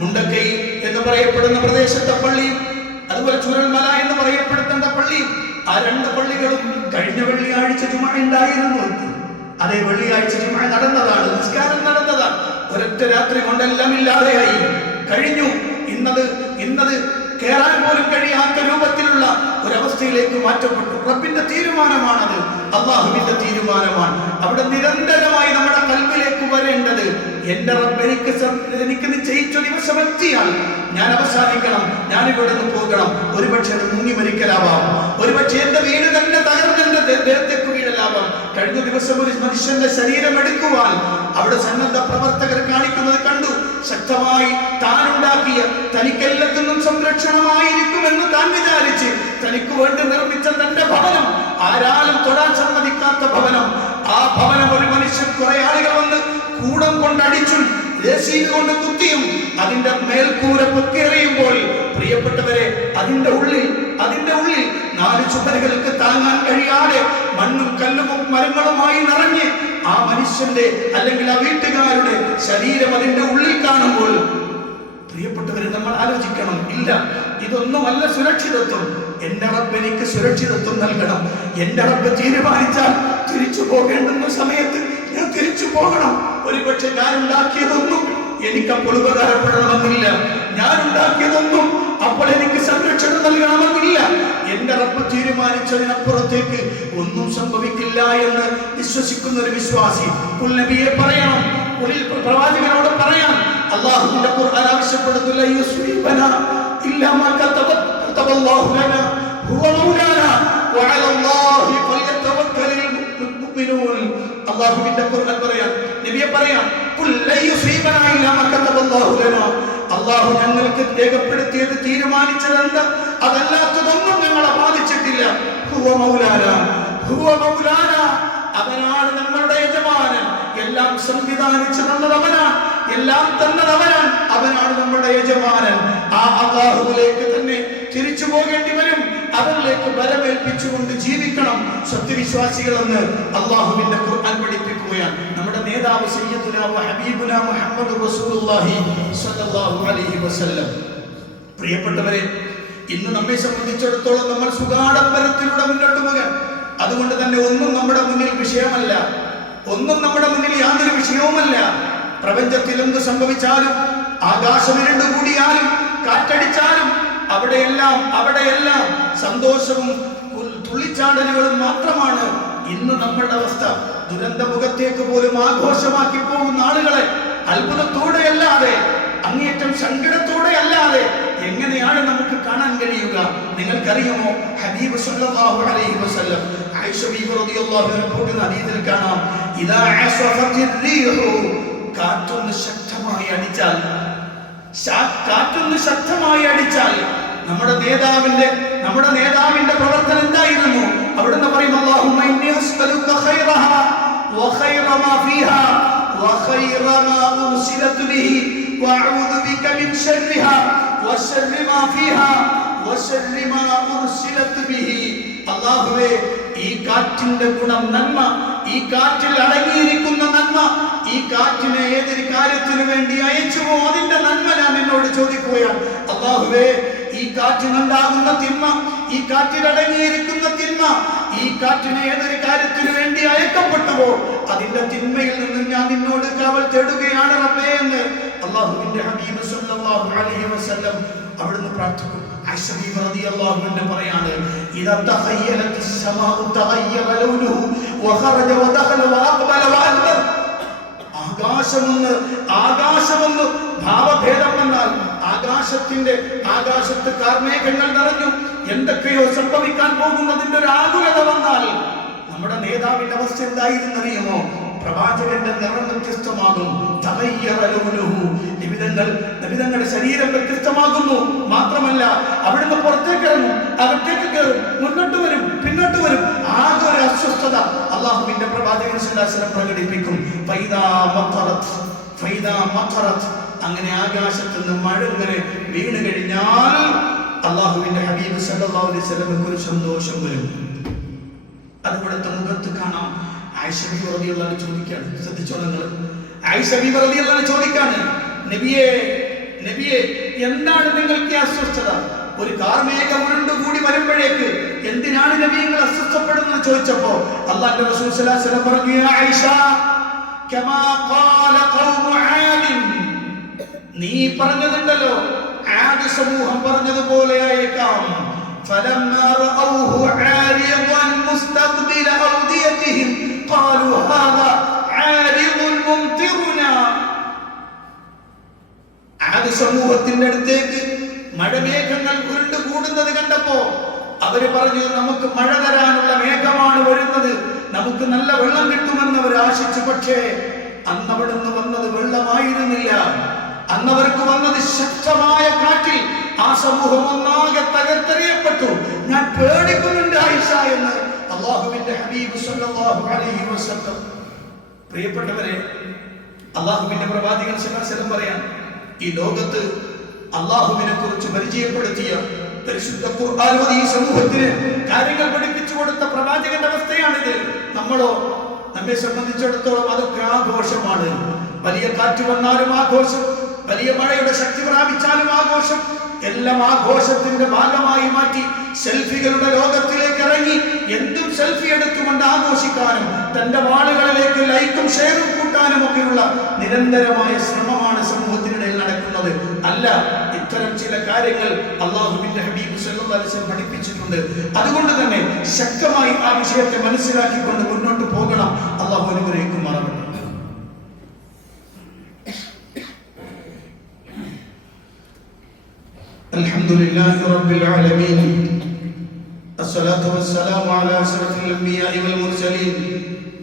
മുണ്ടക്കൈ എന്ന് പറയപ്പെടുന്ന പ്രദേശത്തെ പള്ളിയും അതുപോലെ ചുരൽമല എന്ന് പറയപ്പെടുത്തേണ്ട പള്ളിയും, ആ രണ്ട് പള്ളികളും കഴിഞ്ഞ വെള്ളിയാഴ്ച ജുമ ഉണ്ടായിരുന്നു. അതേ വെള്ളിയാഴ്ച ജുമ നടന്നതാണ്, നിസ്കാരം നടന്നതാണ്. ഒരൊറ്റ രാത്രി കൊണ്ടെല്ലാം ഇല്ലാതെയായി കഴിഞ്ഞു. ഇന്നത് കേറാൻ പോലും കഴിയാത്ത രൂപത്തിലുള്ള ഒരവസ്ഥയിലേക്ക് മാറ്റപ്പെട്ടു. റബ്ബിന്റെ തീരുമാനമാണത്, അള്ളാഹുവിന്റെ തീരുമാനമാണ്. അവിടെ നിരന്തരമായി നമ്മുടെ കൽബിലേക്ക് വരേണ്ടത്, എന്റെ റബ്ബ് എനിക്ക് നിശ്ചയിച്ച ദിവസം എത്തിയാൽ ഞാൻ അവസാനിക്കണം, ഞാൻ ഇവിടെ നിന്ന് പോകണം. ഒരുപക്ഷെ അത് മുങ്ങി മരിക്കലാവാം, ഒരുപക്ഷെ എന്റെ വീട് തന്നെ തകർന്നെന്റെ ദേഹത്തേക്ക് വീഴലാവാം. കഴിഞ്ഞ ദിവസം ഒരു മനുഷ്യന്റെ ശരീരം എടുക്കുവാൻ അവിടെ സന്നദ്ധ പ്രവർത്തകർ കാണിക്കുന്നത് കണ്ടു. ശക്തമായി താനുണ്ടാക്കിയ, തനിക്കെല്ലാത്തിനും സംരക്ഷണമായിരിക്കുമെന്ന് താൻ വിചാരിച്ച് തനിക്ക് വേണ്ടി നിർമ്മിച്ച തന്റെ ഭവനം, ആരാലും തൊടാൻ സമ്മതിക്കാത്ത ഭവനം, ആ ഭവനം ഒരു മനുഷ്യൻ കുറെ ആളുകൾ വന്ന് കൂടം കൊണ്ടടിച്ചും ജെസിബി കൊണ്ട് കുത്തിയും അതിന്റെ മേൽക്കൂര പൊക്കിയെറിയുമ്പോൾ, പ്രിയപ്പെട്ടവരെ, അതിന്റെ ഉള്ളിൽ 4 ചുമരുകൾക്ക് താങ്ങാൻ കഴിയാതെ മണ്ണും കല്ലും മരങ്ങളുമായി നിറഞ്ഞ് ആ മനുഷ്യന്റെ അല്ലെങ്കിൽ ആ വീട്ടുകാരുടെ ശരീരം അതിന്റെ ഉള്ളിൽ കാണുമ്പോൾ, പ്രിയപ്പെട്ടവരെ, നമ്മൾ ആലോചിക്കണം, ഇല്ല, ഇതൊന്നുമല്ല സുരക്ഷിതത്വം. എന്റെ റബ്ബ് എനിക്ക് സുരക്ഷിതത്വം നൽകണം. എന്റെ റബ്ബ് തീരുമാനിച്ചാൽ തിരിച്ചു പോകേണ്ടുന്ന സമയത്ത് ഞാൻ തിരിച്ചു പോകണം. ഒരുപക്ഷെ ഞാൻ ഉണ്ടാക്കിയതൊന്നും എനിക്കപ്പോൾ ഉപകാരപ്പെടണമെന്നില്ല, ഞാൻ ഉണ്ടാക്കിയതൊന്നും അപ്പോൾ എനിക്ക് സംരക്ഷണം നൽകണമെന്നില്ല. എന്റെ റബ്ബ് തീരുമാനിച്ചതിനപ്പുറത്തേക്ക് ഒന്നും സംഭവിക്കില്ല എന്ന് വിശ്വസിക്കുന്ന ഒരു വിശ്വാസി നബിയെ പറയണം, പ്രവാചകനോട് പറയാം. അല്ലാഹുവിന്റെ ഖുർആൻ ആവശ്യപ്പെടുന്നില്ല, യുസ്ബിബനാ ഇല്ലാ മാ കതബല്ലാഹു ലനാ ഹുവ മൗലാനാ വഅലല്ലാഹി ഫൽയതവക്കലിൽ മുഅ്മിനൂൻ. അല്ലാഹുവിന്റെ ഖുർആൻ പറയാം, നബിയെ പറയാം, ഖുൽ ലാ യുസ്ബിബനാ ഇല്ലാ മാ കതബല്ലാഹു ലനാ. അല്ലാഹു ഞങ്ങൾക്ക് രേഖപ്പെടുത്തിയത്, തീരുമാനിച്ചതെന്ത്, അതല്ലാത്തതൊന്നും ഞങ്ങളെ ബാധിച്ചിട്ടില്ല. ഹുവ മൗലാനാ, ഹുവ മൗലാനാ, അവനാണ് നമ്മളുടെ യജമാനൻ. എല്ലാം സംവിധാനിച്ചു തന്നത് അവനാണ്, എല്ലാം തന്നത് അവനാണ്, അവനാണ് നമ്മുടെ യജമാനൻ. ആ അല്ലാഹുവിലേക്ക് തന്നെ തിരിച്ചു പോകേണ്ടി വരും. അവരിലേക്ക് ബലമേൽപ്പിച്ചുകൊണ്ട് ജീവിക്കണം സത്യവിശ്വാസികളെന്ന് അല്ലാഹുവിന്റെ ഖുർആൻ പഠിപ്പിക്കുകയാണ്. നമ്മുടെ നേതാവ് സയ്യിദുനാ വ ഹബീബുനാ മുഹമ്മദ് റസൂലുള്ളാഹി സ്വല്ലല്ലാഹു അലൈഹി വസല്ലം. പ്രിയപ്പെട്ടവരെ, ഇന്ന് നമ്മെ സംബന്ധിച്ചിടത്തോളം നമ്മൾ സുഗാഢപരത്തിലൂടെ മുന്നോട്ട് പോകാൻ, അതുകൊണ്ട് തന്നെ ഒന്നും നമ്മുടെ മുന്നിൽ വിഷയമല്ല, ഒന്നും നമ്മുടെ മുന്നിൽ യാതൊരു വിഷയവുമല്ല. പ്രപഞ്ചത്തിൽ എന്ത് സംഭവിച്ചാലും, ആകാശം ഇരുണ്ട് കൂടിയാലും, കാറ്റടിച്ചാലും, അവിടെയെല്ലാം സന്തോഷവും തുള്ളിച്ചാടലുകളും മാത്രമാണ് ഇന്ന് നമ്മളുടെ അവസ്ഥ. ദുരന്തമുഖത്തേക്ക് പോലും ആഘോഷമാക്കി പോകുന്ന ആളുകളെ അത്ഭുതത്തോടെ അല്ലാതെ, അങ്ങേറ്റം സങ്കടത്തോടെ അല്ലാതെ എങ്ങനെയാണ് നമുക്ക് കാണാൻ കഴിയുക? നിങ്ങൾക്കറിയുമോ, ഹബീബ് സല്ലല്ലാഹു അലൈഹി വസല്ലം ആയിഷ ബീവി റളിയല്ലാഹു അൻഹ റിപ്പോർട്ട് ഹദീസിൽ കാണാം, ഇദാ അസ്ഫത്തിർ റീഹു, കാറ്റൊന്ന് ശക്തമായി അടിച്ചാൽ, നമ്മുടെ നേതാവിന്റെ പ്രവർത്തനം എന്തായിരുന്നു? അവിടുന്ന് പറയും, അല്ലാഹുമ്മ ഇന്നി അസ്അലുക ഖൈറഹാ വഖൈറ മാ ഫീഹാ വഖൈറ മാ ഉർസിലത് ബിഹി വഅഊദു ബിക മിൻ ശർരിഹാ വശർരി മാ ഫീഹാ വശർരി മാ ഉർസിലത് ബിഹി. അല്ലാഹുവേ, ഈ കാറ്റിന്റെ ഗുണം, നന്മ, ഈ കാറ്റിൽ അടങ്ങിയിരിക്കുന്ന നന്മ, ഈ കാറ്റിനെ ഏതൊരു കാര്യത്തിനു വേണ്ടി അയച്ചുവോ അതിന്റെ നന്മ ഞാൻ നിന്നോട് ചോദിക്കുകയാണ്. അല്ലാഹുവേ, ഈ കാറ്റിനുണ്ടാകുന്ന തിന്മ, ഈ കാറ്റിൽ അടങ്ങിയിരിക്കുന്ന തിന്മ, ഈ കാറ്റിനെ ഏതൊരു കാര്യത്തിനു വേണ്ടി അയക്കപ്പെട്ടുവോ അതിന്റെ തിന്മയിൽ നിന്ന് ഞാൻ നിന്നോട് കാവൽ തേടുകയാണ് റബ്ബേ എന്ന് അല്ലാഹുവിന്റെ ഹബീബ് സല്ലല്ലാഹു അലൈഹി വസല്ലം അവിടുന്ന് പ്രാർത്ഥിക്കും. ആയിഷ ബീവി റളിയല്ലാഹു അൻഹ പറയാണ്, ഇദാ തഖയ്യലത്തിസ് സമാഉ തഗയ്യറ ലൗനുഹു വഖറജ വദഖല വഅഖബല വഅദ്ബർ. ആകാശമൊന്ന് ഭാവഭേദം വന്നാൽ, ആകാശത്ത് കാർമേഘങ്ങൾ നിറഞ്ഞു, എന്തൊക്കെയോ സംഭവിക്കാൻ പോകുന്നതിന്റെ ഒരു ആകുലത വന്നാൽ നമ്മുടെ നേതാവിന്റെ അവസ്ഥ എന്തായിരുന്നറിയുമോ? പ്രവാചകന്റെ നിറം വ്യത്യസ്തമാകും. നബിതങ്ങളുടെ ശരീരം വ്യത്യസ്തമാകുന്നു. മാത്രമല്ല, അവിടുന്ന് പുറത്തേക്ക് ഇറങ്ങും, അകത്തേക്ക് കയറും, മുന്നോട്ട് വരും, പിന്നോട്ട് വരും. ആകെ ഒരു അസ്വസ്ഥത അള്ളാഹുവിന്റെ പ്രവാചകൻ പ്രകടിപ്പിക്കും. അങ്ങനെ ആകാശത്ത് നിന്ന് മഴ ഇങ്ങനെ വീണ് കഴിഞ്ഞാൽ അള്ളാഹുവിന്റെ ഹബീബ് സല്ലല്ലാഹു അലൈഹി വസല്ലമക്ക് ഒരു സന്തോഷം വരും. അതുകൊണ്ടത്തെ മുഖത്ത് കാണാം. ആയിഷ ബീവി റളിയല്ലാഹു അൻഹ ചോദിക്കാണ്, ശ്രദ്ധിച്ചോ നിങ്ങൾ. ആയിഷ ബീവി റളിയല്ലാഹു അൻഹ ചോദിക്കാണ്, നബിയെ എന്താണ് നിങ്ങൾക്ക് ഈ അസ്വസ്ഥത? ഒരു കാർമേഘം ഉരുണ്ടുകൂടി വരുമ്പോഴേക്ക് എന്തിനാണ് നബി നിങ്ങൾ അസ്വസ്ഥപ്പെടുന്നത് ചോദിച്ചപ്പോ അല്ലാഹുവിന്റെ റസൂൽ സ്വല്ലല്ലാഹു അലൈഹി വസല്ലം പറഞ്ഞു, യാ ആയിഷ കമാ ഖാല ഖൗമു ആദ്, നീ പറഞ്ഞതുണ്ടല്ലോ ആദ് സമൂഹം പറഞ്ഞതുപോലെ ആയേക്കാം. فلما رأوه عارضا مستقبل أوديتهم قالوا هذا عارض ممطرنا. ആദ് സമൂഹത്തിന്റെ അടുത്തേക്ക് മഴമേഘങ്ങൾ ഉരുണ്ടു കൂടുന്നത് കണ്ടപ്പോ അവര് പറഞ്ഞു, നമുക്ക് മഴ തരാനുള്ള മേഘമാണ് വരുന്നത്, നമുക്ക് നല്ല വെള്ളം കിട്ടുമെന്ന് അവർ ആശിച്ചു. പക്ഷേ അന്നവിടുന്ന് വന്നത് വെള്ളമായിരുന്നില്ല. അന്നവർക്ക് വന്നത് ശക്തമായ കാറ്റിൽ ആ സമൂഹം ഒന്നാകെ തകർത്തെറിയപ്പെട്ടു. ഞാൻ പേടിക്കുന്നുണ്ട് ആയിഷ എന്ന് അല്ലാഹുവിന്റെ ഹബീബ് സല്ലല്ലാഹു അലൈഹി വസല്ലം. പ്രിയപ്പെട്ടവരെ, അല്ലാഹുവിന്റെ പ്രവാചകൻ സല്ലല്ലാഹു അലൈഹി വസല്ലം പറയാൻ, ഈ ലോകത്ത് അല്ലാഹുവിനെ കുറിച്ച് പരിചയപ്പെടുത്തിയ പരിശുദ്ധ ഖുർആൻ ഈ സമൂഹത്തിന് കാര്യങ്ങൾ പഠിപ്പിച്ചു കൊടുത്ത പ്രവാചകന്റെ അവസ്ഥയാണിത്. നമ്മെ സംബന്ധിച്ചിടത്തോളം അതൊക്കെ ആഘോഷമാണ്. വലിയ കാറ്റ് വന്നാലും ആഘോഷം, വലിയ മഴയുടെ ശക്തി പ്രാപിച്ചാലും ആഘോഷം. എല്ലാം ആഘോഷത്തിന്റെ ഭാഗമായി മാറ്റി സെൽഫികളുടെ ലോകത്തിലേക്ക് ഇറങ്ങി എന്തും സെൽഫി എടുത്തുകൊണ്ട് ആഘോഷിക്കാനും തന്റെ വാളുകളിലേക്ക് ലൈക്കും ഷെയറും കൂട്ടാനും ഒക്കെയുള്ള നിരന്തരമായ ശ്രമമാണ് സമൂഹത്തിനിടയിൽ നടക്കുന്നത്. അല്ല, ഇത്തരം ചില കാര്യങ്ങൾ അല്ലാഹുവിന്റെ ഹബീബ് സല്ലല്ലാഹു അലൈഹി വസല്ലം പഠിപ്പിച്ചിട്ടുണ്ട്. അതുകൊണ്ട് തന്നെ ശക്തമായി ആ വിഷയത്തെ മനസ്സിലാക്കിക്കൊണ്ട് മുന്നോട്ട് പോകണം. അല്ലാഹു അനുഗ്രഹിക്കുമാറാകട്ടെ. الحمدلله رب العالمين، الصلاة والسلام على أشرف الأنبياء والمرسلين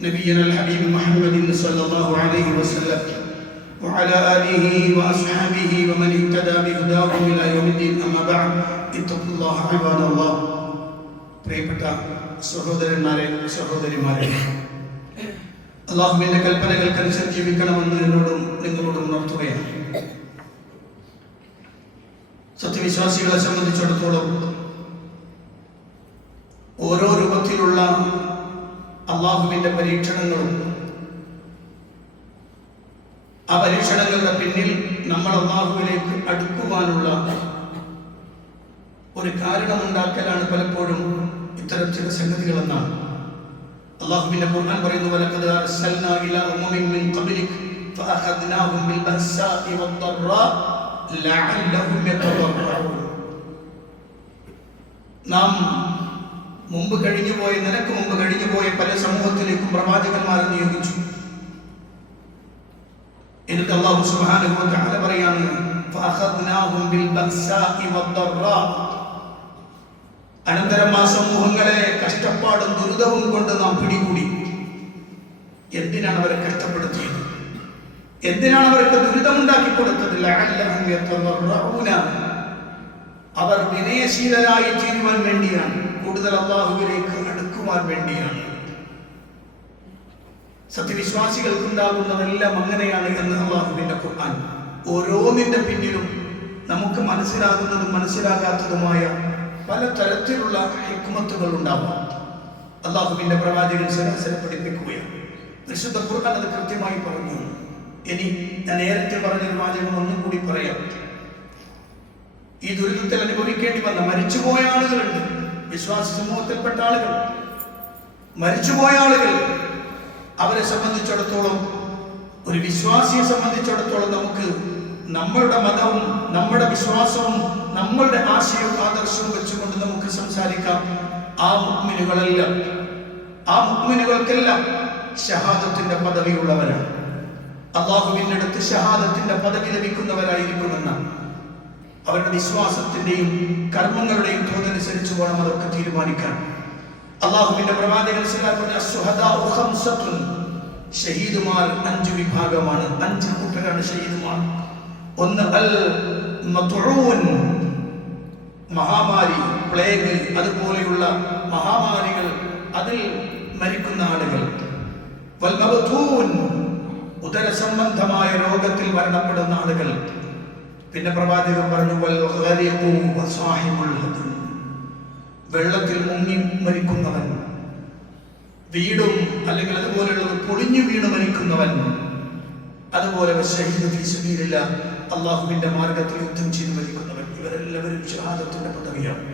نبينا الحبيب محمد صلى الله عليه وسلم وعلى آله وأصحابه ومن اهتدى بهداهم إلى يوم الدين. أما بعد، اتقوا الله عباد الله. പ്രിയപ്പെട്ട സഹോദരന്മാരെ, സഹോദരിമാരെ, അല്ലാഹുവിന്റെ കൽപ്പനകൾക്കനുസരിച്ച് ജീവിക്കണമെന്ന് എന്നോടും നിങ്ങളോടും ഉണർത്തുകയാണ്. സത്യവിശ്വാസികളെ സംബന്ധിച്ചിടത്തോളം ഓരോ രൂപത്തിലുള്ള അല്ലാഹുവിന്റെ പരീക്ഷണങ്ങളും ആ പരീക്ഷണങ്ങളുടെ പിന്നിൽ നമ്മൾ അല്ലാഹുവിലേക്ക് അടുക്കുവാനുള്ള ഒരു കാരണമുണ്ടാക്കലാണ് പലപ്പോഴും ഇത്തരം ചില സംഗതികളെന്നാണ്. അല്ലാഹുവിന്റെ ഖുർആൻ പറയുന്നു, വലഖദ് അർസൽനാ ഇലാ ഉമമിൻ മിൻ ഖബ്ലിക ഫഅഖദ്നാഹും ബിൽ ബഅ്സാഇ വദ്ദറാ ലഅല്ലഹും യതദറഊൻ. നാം നിനക്ക് മുമ്പ് കഴിഞ്ഞുപോയ പല സമൂഹത്തിലേക്കും പ്രവാചകന്മാരെ നിയോഗിച്ചു. എന്നിട്ട് അല്ലാഹു സുബ്ഹാനഹു വ തആല പറയാണ്, ഫഅഖദ്നാഹും ബിൽ ബഅ്സാഇ വദ്ദറാ. അനന്തരം ആ സമൂഹങ്ങളെ കഷ്ടപ്പാടും ദുരിതവും കൊണ്ട് നാം പിടികൂടി. എന്തിനാണ് അവരെ കഷ്ടപ്പെടുത്തിയത്? എന്തിനാണ് അവർക്ക് ദുരിതമുണ്ടാക്കി കൊടുത്തത്? ലഅല്ലഹും യതദറഊന. അവർ വിനയശീലരായി തീരുവാൻ വേണ്ടിയാണ്, കൂടുതൽ അല്ലാഹുവിലേക്ക് അടുക്കുവാൻ വേണ്ടിയാണ്. സത്യവിശ്വാസികൾക്കുണ്ടാകുന്നതെല്ലാം അങ്ങനെയാണ് എന്ന് അല്ലാഹുവിന്റെ ഖുർആൻ. ഓരോന്നിന്റെ പിന്നിലും നമുക്ക് മനസ്സിലാകുന്നതും മനസ്സിലാകാത്തതുമായ പല തരത്തിലുള്ള ഹിക്മത്തുകൾ ഉണ്ടാവും. അല്ലാഹുവിന്റെ പ്രവാചകൻ സല്ലല്ലാഹു പഠിപ്പിക്കുകയാണ്. പരിശുദ്ധ ഖുർആൻ അത് കൃത്യമായി പറഞ്ഞു. ഇനി ഞാൻ നേരത്തെ പറഞ്ഞൊരു വാചകം ഒന്നും കൂടി പറയാം. ഈ ദുരിതത്തിൽ അനുഭവിക്കേണ്ടി വന്ന മരിച്ചുപോയ ആളുകളുണ്ട്, വിശ്വാസ സമൂഹത്തിൽപ്പെട്ട ആളുകൾ, മരിച്ചുപോയ ആളുകൾ. അവരെ സംബന്ധിച്ചിടത്തോളം, ഒരു വിശ്വാസിയെ സംബന്ധിച്ചിടത്തോളം നമുക്ക് നമ്മളുടെ മതവും നമ്മുടെ വിശ്വാസവും നമ്മളുടെ ആശയവും ആദർശവും വെച്ചുകൊണ്ട് നമുക്ക് സംസാരിക്കാം. ആ മുഅ്മിനുകൾക്കെല്ലാം ഷഹാദത്തിന്റെ പദവിയുള്ളവരാണ്. അല്ലാഹുവിന്റെ അടുത്ത് ഷഹാദത്തിന്റെ പദവി ലഭിക്കുന്നവരായിരിക്കുമെന്ന് അവരുടെ വിശ്വാസത്തിന്റെയും കർമ്മങ്ങളുടെയും തോതനുസരിച്ച് വേണം അതൊക്കെ തീരുമാനിക്കാൻ. അല്ലാഹുവിന്റെ പ്രവാചകൻ ഷഹീദുമാർ 5 വിഭാഗമാണ്, 5 കൂട്ടരാണ് ഷഹീദുമാർ. ഒന്ന് അൽ മത്ഊൻ, മഹാമാരി, പ്ലേഗ്, അതുപോലെയുള്ള മഹാമാരികൾ, അതിൽ മരിക്കുന്ന ആളുകൾ. വൽ മബ്തൂൻ, ഉദര സംബന്ധമായ രോഗത്തിൽ മരണപ്പെടുന്ന ആളുകൾ. പിന്നെ പ്രവാചകൻ പറഞ്ഞു വൽ ഗരീഖു വസാഹിബുൽ ഹദം, വെള്ളത്തിൽ മുങ്ങി മരിക്കുന്നവൻ, വീടും അല്ലെങ്കിൽ അതുപോലെയുള്ളത് പൊളിഞ്ഞു വീണ് മരിക്കുന്നവൻ, അതുപോലെ ഷഹീദ് ഫീ സബീലില്ലാഹ്, അല്ലാഹുവിന്റെ മാർഗ്ഗത്തിൽ യുദ്ധം ചെയ്ത് മരിക്കുന്നവൻ. ഇവരെല്ലാവരും ഷഹാദത്തിന്റെ പദവിയാണ്.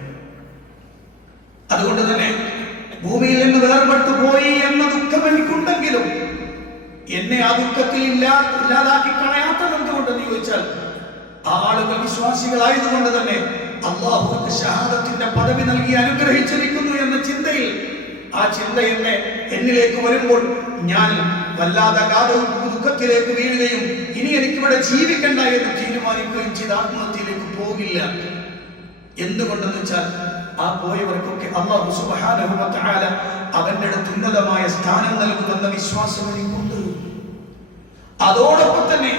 അതുകൊണ്ട് തന്നെ ഭൂമിയിൽ നിന്ന് വേർപെട്ടു പോയി എന്ന ദുഃഖം എനിക്കുണ്ടെങ്കിലും എന്നെ ആ ദുഃഖത്തിൽ ഇല്ലാതാക്കി കളയാത്തത് എന്തുകൊണ്ടെന്ന് ചോദിച്ചാൽ ആളുകൾ വിശ്വാസികളായതുകൊണ്ട് തന്നെ അല്ലാഹു ഷഹാദത്തിന്റെ പദവി നൽകി അനുഗ്രഹിച്ചിരിക്കുന്നു എന്ന ചിന്തയിൽ, ആ ചിന്ത എന്നിലേക്ക് വരുമ്പോൾ ഞാൻ വല്ലാതെ ദുഃഖത്തിലേക്ക് വീഴുകയും ഇനി എനിക്കിവിടെ ജീവിക്കണ്ട എന്ന് തീരുമാനിക്കുകയും ചെയ്ത് ആത്മഹത്യയിലേക്ക് പോകില്ല. എന്തുകൊണ്ടെന്ന് വെച്ചാൽ ആ പോയവർക്കൊക്കെ അല്ലാഹു സുബ്ഹാനഹു വ തആല അവന്റെ അടുത്ത് ഉന്നതമായ സ്ഥാനം നൽകുമെന്ന വിശ്വാസം എനിക്കുണ്ട്. അതോടൊപ്പം തന്നെ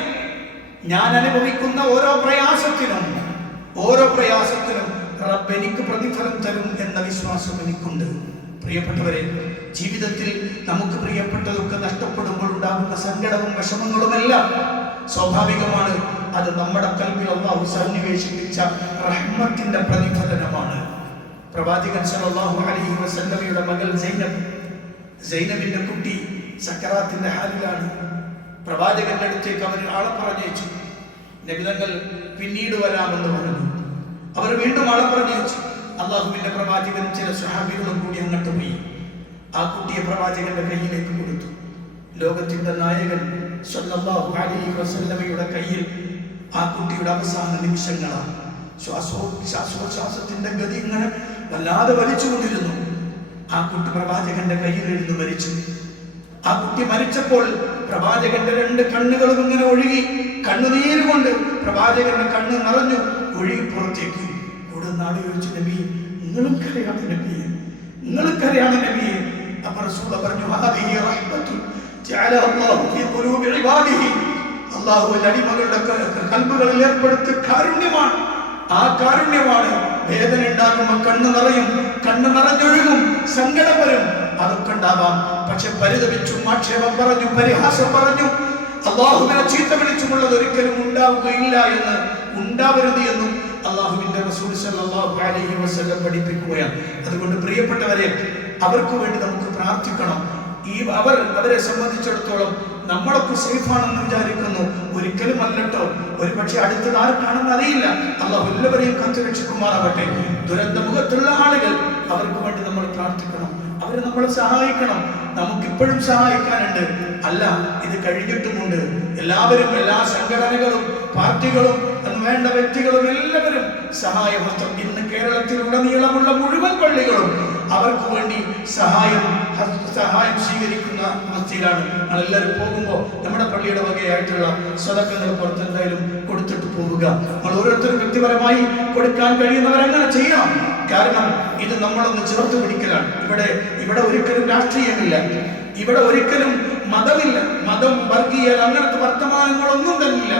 ഞാൻ അനുഭവിക്കുന്ന ഓരോ പ്രയാസത്തിനും റബ്ബ് എനിക്ക് പ്രതിഫലം തരും എന്ന വിശ്വാസം എനിക്കുണ്ട്. പ്രിയപ്പെട്ടവരെ, ജീവിതത്തിൽ നമുക്ക് പ്രിയപ്പെട്ടതൊക്കെ നഷ്ടപ്പെടുമ്പോൾ ഉണ്ടാകുന്ന സങ്കടവും വിഷമങ്ങളുമെല്ലാം സ്വാഭാവികമാണ്. അത് നമ്മുടെ കൽബിൽ അല്ലാഹു സന്നിവേശിപ്പിച്ച റഹ്മത്തിന്റെ പ്രതിഫലനമാണ്. പ്രവാചകൻ സല്ലല്ലാഹു അലൈഹി വസല്ലമയുടെ മകൾ സൈനബിന്റെ കുട്ടി സക്കറാത്തിന്റെ ഹാലിലാണ്. പ്രവാചകന്റെ അടുത്തേക്ക് അവർ ആളെ പറഞ്ഞയച്ചു. നബി തങ്ങൾ പിന്നീട് വരാമെന്ന് പറഞ്ഞു. അവർ വീണ്ടും ആളെ പറഞ്ഞയച്ചു. അല്ലാഹുവിന്റെ പ്രവാചകൻ ചില സ്വഹാബികളും കൂടി അങ്ങോട്ട് പോയി. ആ കുട്ടിയെ പ്രവാചകന്റെ കയ്യിലേക്ക് കൊടുത്തു. ലോകത്തിന്റെ നായകൻ സല്ലല്ലാഹു അലൈഹി വസല്ലമയുടെ കയ്യിൽ ആ കുട്ടിയുടെ അവസാന നിമിഷങ്ങളാണ്. ശ്വാസോച്ഛ്വാസത്തിന്റെ ഗതി ഇങ്ങനെ വല്ലാതെ വലിച്ചുകൊണ്ടിരുന്നു. ആ കുട്ടി പ്രവാചകന്റെ കയ്യിലിരുന്ന് മരിച്ചു. ആ കുട്ടി മരിച്ചപ്പോൾ പ്രവാചകന്റെ 2 കണ്ണുകളും ഇങ്ങനെ ഒഴുകി, കണ്ണുനീര് കൊണ്ട് പ്രവാചകന്റെ കണ്ണ് നിറഞ്ഞു, ഒഴുകി പുറത്തേക്ക്. കൂടെ നാട് ചോദിച്ചു, നബിയെ നിങ്ങളും കരയാണ് നബിയെ, നിങ്ങളും കരയാണ് നബിയെ. അപ്പോൾ റസൂൽ പറഞ്ഞു, ഹാദിഹി റഹ്മത്തുൻ ജഅലഹു അല്ലാഹു ഫീ ഖുലൂബി ഇബാദിഹി, അല്ലാഹു അടിമകളുടെ കൽബുകളിൽ ഏർപ്പെടുത്തിയ കാരുണ്യമാണ്. ആ കാരുണ്യമാണ്. വേദന ഉണ്ടാകുമ്പോൾ കണ്ണ് നിറയും, കണ്ണ് നിറഞ്ഞൊഴുകും, സങ്കടം വരും, അതൊക്കെ ഉണ്ടാവാം. പക്ഷെ പരിതപിച്ചും ആക്ഷേപം പറഞ്ഞു, പരിഹാസം പറഞ്ഞു, അല്ലാഹുവിനെ ചീത്ത വിളിച്ചുമുള്ളത് ഒരിക്കലും ഉണ്ടാവുകയില്ല എന്ന്, ഉണ്ടാവരുത് എന്നും അല്ലാഹുവിന്റെ റസൂൽ സല്ലല്ലാഹു അലൈഹി വസല്ലം പഠിപ്പിക്കുകയാണ്. അതുകൊണ്ട് പ്രിയപ്പെട്ടവരെ, അവർക്ക് വേണ്ടി നമുക്ക് പ്രാർത്ഥിക്കണം. അവരെ സംബന്ധിച്ചിടത്തോളം നമ്മളൊക്കെ സേഫാണെന്ന് വിചാരിക്കുന്നു. ഒരിക്കലും അല്ലട്ടോ. ഒരു പക്ഷെ അടുത്തത് ആർക്കാണെന്ന് അറിയില്ല. അല്ലാഹു എല്ലാവരെയും കാത്തുരക്ഷിക്കുമാറാവട്ടെ. ദുരന്തമുഖത്തുള്ള ആളുകൾ, അവർക്ക് വേണ്ടി നമ്മൾ പ്രാർത്ഥിക്കണം, അവരെ നമ്മൾ സഹായിക്കണം. നമുക്കിപ്പോഴും സഹായിക്കാനുണ്ട്. അല്ല, ഇത് കഴിഞ്ഞിട്ടുമുണ്ട്. എല്ലാവരും, എല്ലാ സംഘടനകളും പാർട്ടികളും വേണ്ട വ്യക്തികളും എല്ലാവരും സഹായമർത്ഥം. ഇന്ന് കേരളത്തിലുടനീളമുള്ള മുഴുവൻ പള്ളികളും അവർക്ക് വേണ്ടി സഹായം സ്വീകരിക്കുന്ന അവസ്ഥയിലാണ്. എല്ലാവരും പോകുമ്പോൾ നമ്മുടെ പള്ളിയുടെ വകയായിട്ടുള്ള സ്വതക്കങ്ങൾ പുറത്തെന്തായാലും കൊടുത്തിട്ട് പോവുക. നമ്മൾ ഓരോരുത്തരും വ്യക്തിപരമായി കൊടുക്കാൻ കഴിയുന്നവരങ്ങനെ ചെയ്യണം. കാരണം ഇത് നമ്മളൊന്ന് ചേർത്ത് പിടിക്കലാണ്. ഇവിടെ ഒരിക്കലും രാഷ്ട്രീയമില്ല, ഇവിടെ ഒരിക്കലും മതമില്ല. മതം, വർഗീയ അങ്ങനത്തെ വർത്തമാനങ്ങളൊന്നും തന്നില്ല.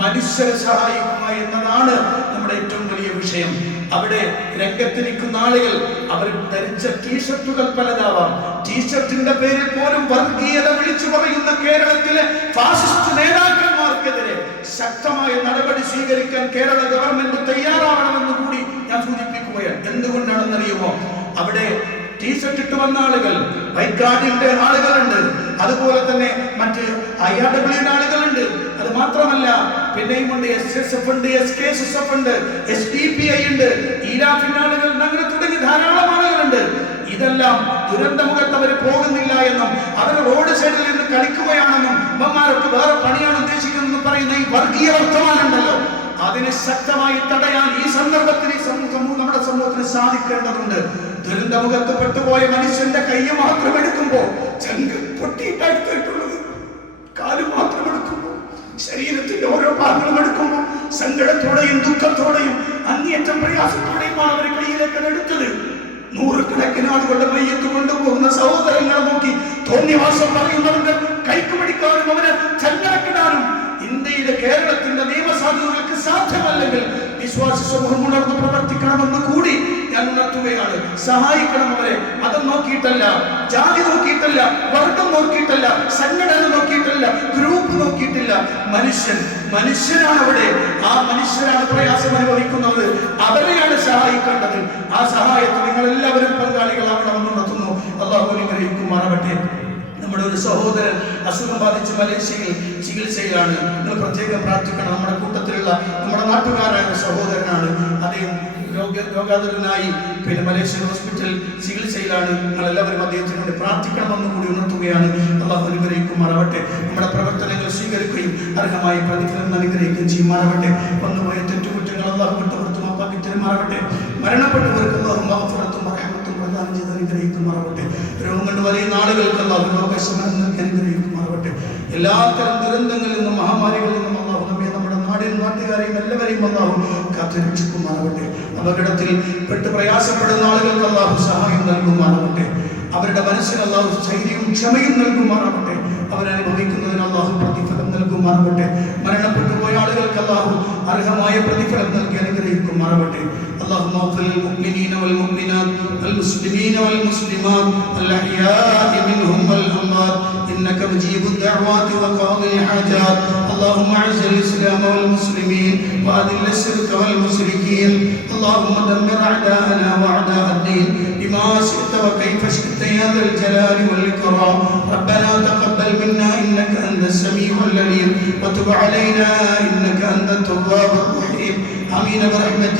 മനുഷ്യരെ സഹായിക്കുക എന്നതാണ് നമ്മുടെ ഏറ്റവും വലിയ വിഷയം. അവിടെ രംഗത്തിരിക്കുന്ന ആളുകൾ അവർ ധരിച്ച ടീഷർട്ടുകൾ പലതാവാം. ടീഷർട്ടിന്റെ പേരിൽ പോലും വർഗീയത വിളിച്ചു പറയുന്ന കേരളത്തിലെ ഫാസിസ്റ്റ് നേതാക്കന്മാർക്കെതിരെ ശക്തമായ നടപടി സ്വീകരിക്കാൻ കേരള ഗവൺമെന്റ് തയ്യാറാവണമെന്ന് കൂടി ഞാൻ സൂചിപ്പിക്കുകയാണ്. എന്തുകൊണ്ടാണെന്നറിയുമോ? അവിടെ ടീഷർട്ട് ഇട്ട് വന്ന ആളുകൾ, വൈറ്റ് ഗാർഡിന്റെ ആളുകളുണ്ട്, അതുപോലെ തന്നെ മറ്റ് IRWയുടെ ആളുകളുണ്ട്. അത് മാത്രമല്ല, പിന്നെയും ഉണ്ട് SSF ഉണ്ട്, SKSF ഉണ്ട്, SDPI ഉണ്ട്, ഈരാഫിന്റെ ആളുകൾ, അങ്ങനെ തുടങ്ങി ധാരാളം ആളുകളുണ്ട്. ഇതെല്ലാം ദുരന്തമുഖത്ത് അവർ പോകുന്നില്ല എന്നും അവർ റോഡ് സൈഡിൽ നിന്ന് കളിക്കുകയാണെന്നും അമ്മമാരൊക്കെ വേറെ പണിയാണ് ഉദ്ദേശിക്കുന്നത് പറയുന്ന ഈ വർഗീയ വർത്തമാനം ഉണ്ടല്ലോ, അതിനെ ശക്തമായി തടയാൻ ഈ സന്ദർഭത്തിൽ നമ്മുടെ സമൂഹത്തിന് സാധിക്കേണ്ടതുണ്ട്. ദുരന്തമുഖത്ത് പെട്ടുപോയ മനുഷ്യന്റെ കൈ മാത്രം എടുക്കുമ്പോ ചങ്ക് പൊട്ടിയിട്ടെടുത്തിട്ടുള്ളത്, കാല് മാത്രം എടുക്കുമ്പോ, ശരീരത്തിന്റെ ഓരോ ഭാഗങ്ങളും എടുക്കുമ്പോൾ സങ്കടത്തോടെയും ദുഃഖത്തോടെയും അങ്ങേയറ്റം പ്രയാസത്തോടെയുമാണ് അവർ കയ്യിലേക്ക് എടുത്തത്. നൂറുകണക്കിന് ആളുകളുടെ മയ്യത്ത് കൊണ്ടുപോകുന്ന സഹോദരങ്ങളെ നോക്കി തോന്നിവാസം പറയുന്നവരുടെ കൈക്ക് പിടിക്കാനും അവരെ ചങ്ങലക്കിടാനും ഇന്ത്യയിലെ കേരളത്തിന്റെ നിയമസാധുതകൾക്ക് സാധ്യമല്ലെങ്കിൽ വിശ്വാസ സമൂഹം ഉണർന്ന് പ്രവർത്തിക്കണമെന്ന് കൂടി ഞാൻ ഉണർത്തുകയാണ്. സഹായിക്കണം അവരെ. മതം നോക്കിയിട്ടല്ല, ജാതി നോക്കിയിട്ടല്ല, വർഗം നോക്കിയിട്ടല്ല, സംഘടന നോക്കിയിട്ടല്ല, ഗ്രൂപ്പ് നോക്കിയിട്ടില്ല. മനുഷ്യനാണ് അവിടെ. ആ മനുഷ്യരാണ് പ്രയാസം അനുഭവിക്കുന്നത്. അവരെയാണ് സഹായിക്കേണ്ടത്. ആ സഹായത്തിൽ നിങ്ങൾ എല്ലാവരും പങ്കാളികളാവണമെന്ന് ഉണർത്തുന്നു. അല്ലാഹു അനുഗ്രഹിക്കുമാറാവട്ടെ. നമ്മുടെ ഒരു സഹോദരൻ അസുഖം ബാധിച്ച് മലേഷ്യയിൽ ചികിത്സയിലാണ്. നിങ്ങൾ പ്രത്യേകം പ്രാർത്ഥിക്കണം. നമ്മുടെ കൂട്ടത്തിലുള്ള നമ്മുടെ നാട്ടുകാരായ സഹോദരനാണ്. അദ്ദേഹം രോഗാതുരനായി മലേഷ്യൻ ഹോസ്പിറ്റൽ ചികിത്സയിലാണ്. നിങ്ങളെല്ലാവരും അദ്ദേഹത്തിന് വേണ്ടി പ്രാർത്ഥിക്കണമെന്ന് കൂടി ഉണർത്തുകയാണ്. അല്ലാഹു അനുഗ്രഹിക്കുമാറാവട്ടെ. നമ്മുടെ പ്രവർത്തനങ്ങൾ സ്വീകരിക്കുകയും അർഹമായ പ്രതിഫലം അനുഗ്രഹിക്കുകയും ചെയ്യുമാറാവട്ടെ. വന്നുപോയ തെറ്റുകുറ്റങ്ങൾ അല്ലാഹു വിട്ടുപുറത്തും അപ്പാക്കി തരുമാറാവട്ടെ. മരണപ്പെട്ടവർക്ക് അല്ലാഹു മഗ്ഫിറത്തും റഹ്മത്തും പ്രദാനം ചെയ്ത് അനുഗ്രഹിക്കുമാറാവട്ടെ. രോഗം കൊണ്ട് വലിയ നാളുകൾക്ക് അല്ലാഹു രോഗശമനം നൽകി അനുഗ്രഹിക്കുമാറാവട്ടെ. എല്ലാത്തരം ദുരന്തങ്ങളിൽ നിന്നും മഹാമാരികളിൽ നിന്നും അല്ലാഹു നമ്മെ നമ്മുടെ നാടിനും നാട്ടുകാരെയും എല്ലാവരെയും അല്ലാഹു കാത്തുരക്ഷിക്കുമാറാവട്ടെ. അപകടത്തിൽ പെട്ട് പ്രയാസപ്പെടുന്ന ആളുകൾക്ക് അല്ലാഹു സഹായം നൽകുമാറാവട്ടെ. അവരുടെ മനസ്സിന് അല്ലാഹു ധൈര്യവും ക്ഷമയും നൽകുമാറാവട്ടെ. അവരനുഭവിക്കുന്നതിന് അല്ലാഹു പ്രതിഫലം നൽകുമാറാവട്ടെ. മരണപ്പെട്ടു പോയ ആളുകൾക്ക് അല്ലാഹു അർഹമായ പ്രതിഫലം നൽകി അനുഗ്രഹിക്കുമാറാവട്ടെ. اللهم اغفر للمؤمنين والمؤمنات والمسلمين والمسلمات الأحياء منهم والأموات إنك مجيب الدعوات وقاضي الحاجات. اللهم أعز الإسلام والمسلمين وأذل الشرك والمشركين. اللهم دمر أعداءنا وأعداء الدين بما شئت وكيف شئت يا ذا الجلال والإكرام. ربنا تقبل منا إنك أنت السميع العليم وتب علينا إنك أنت التواب الرحيم. آمين برحمتك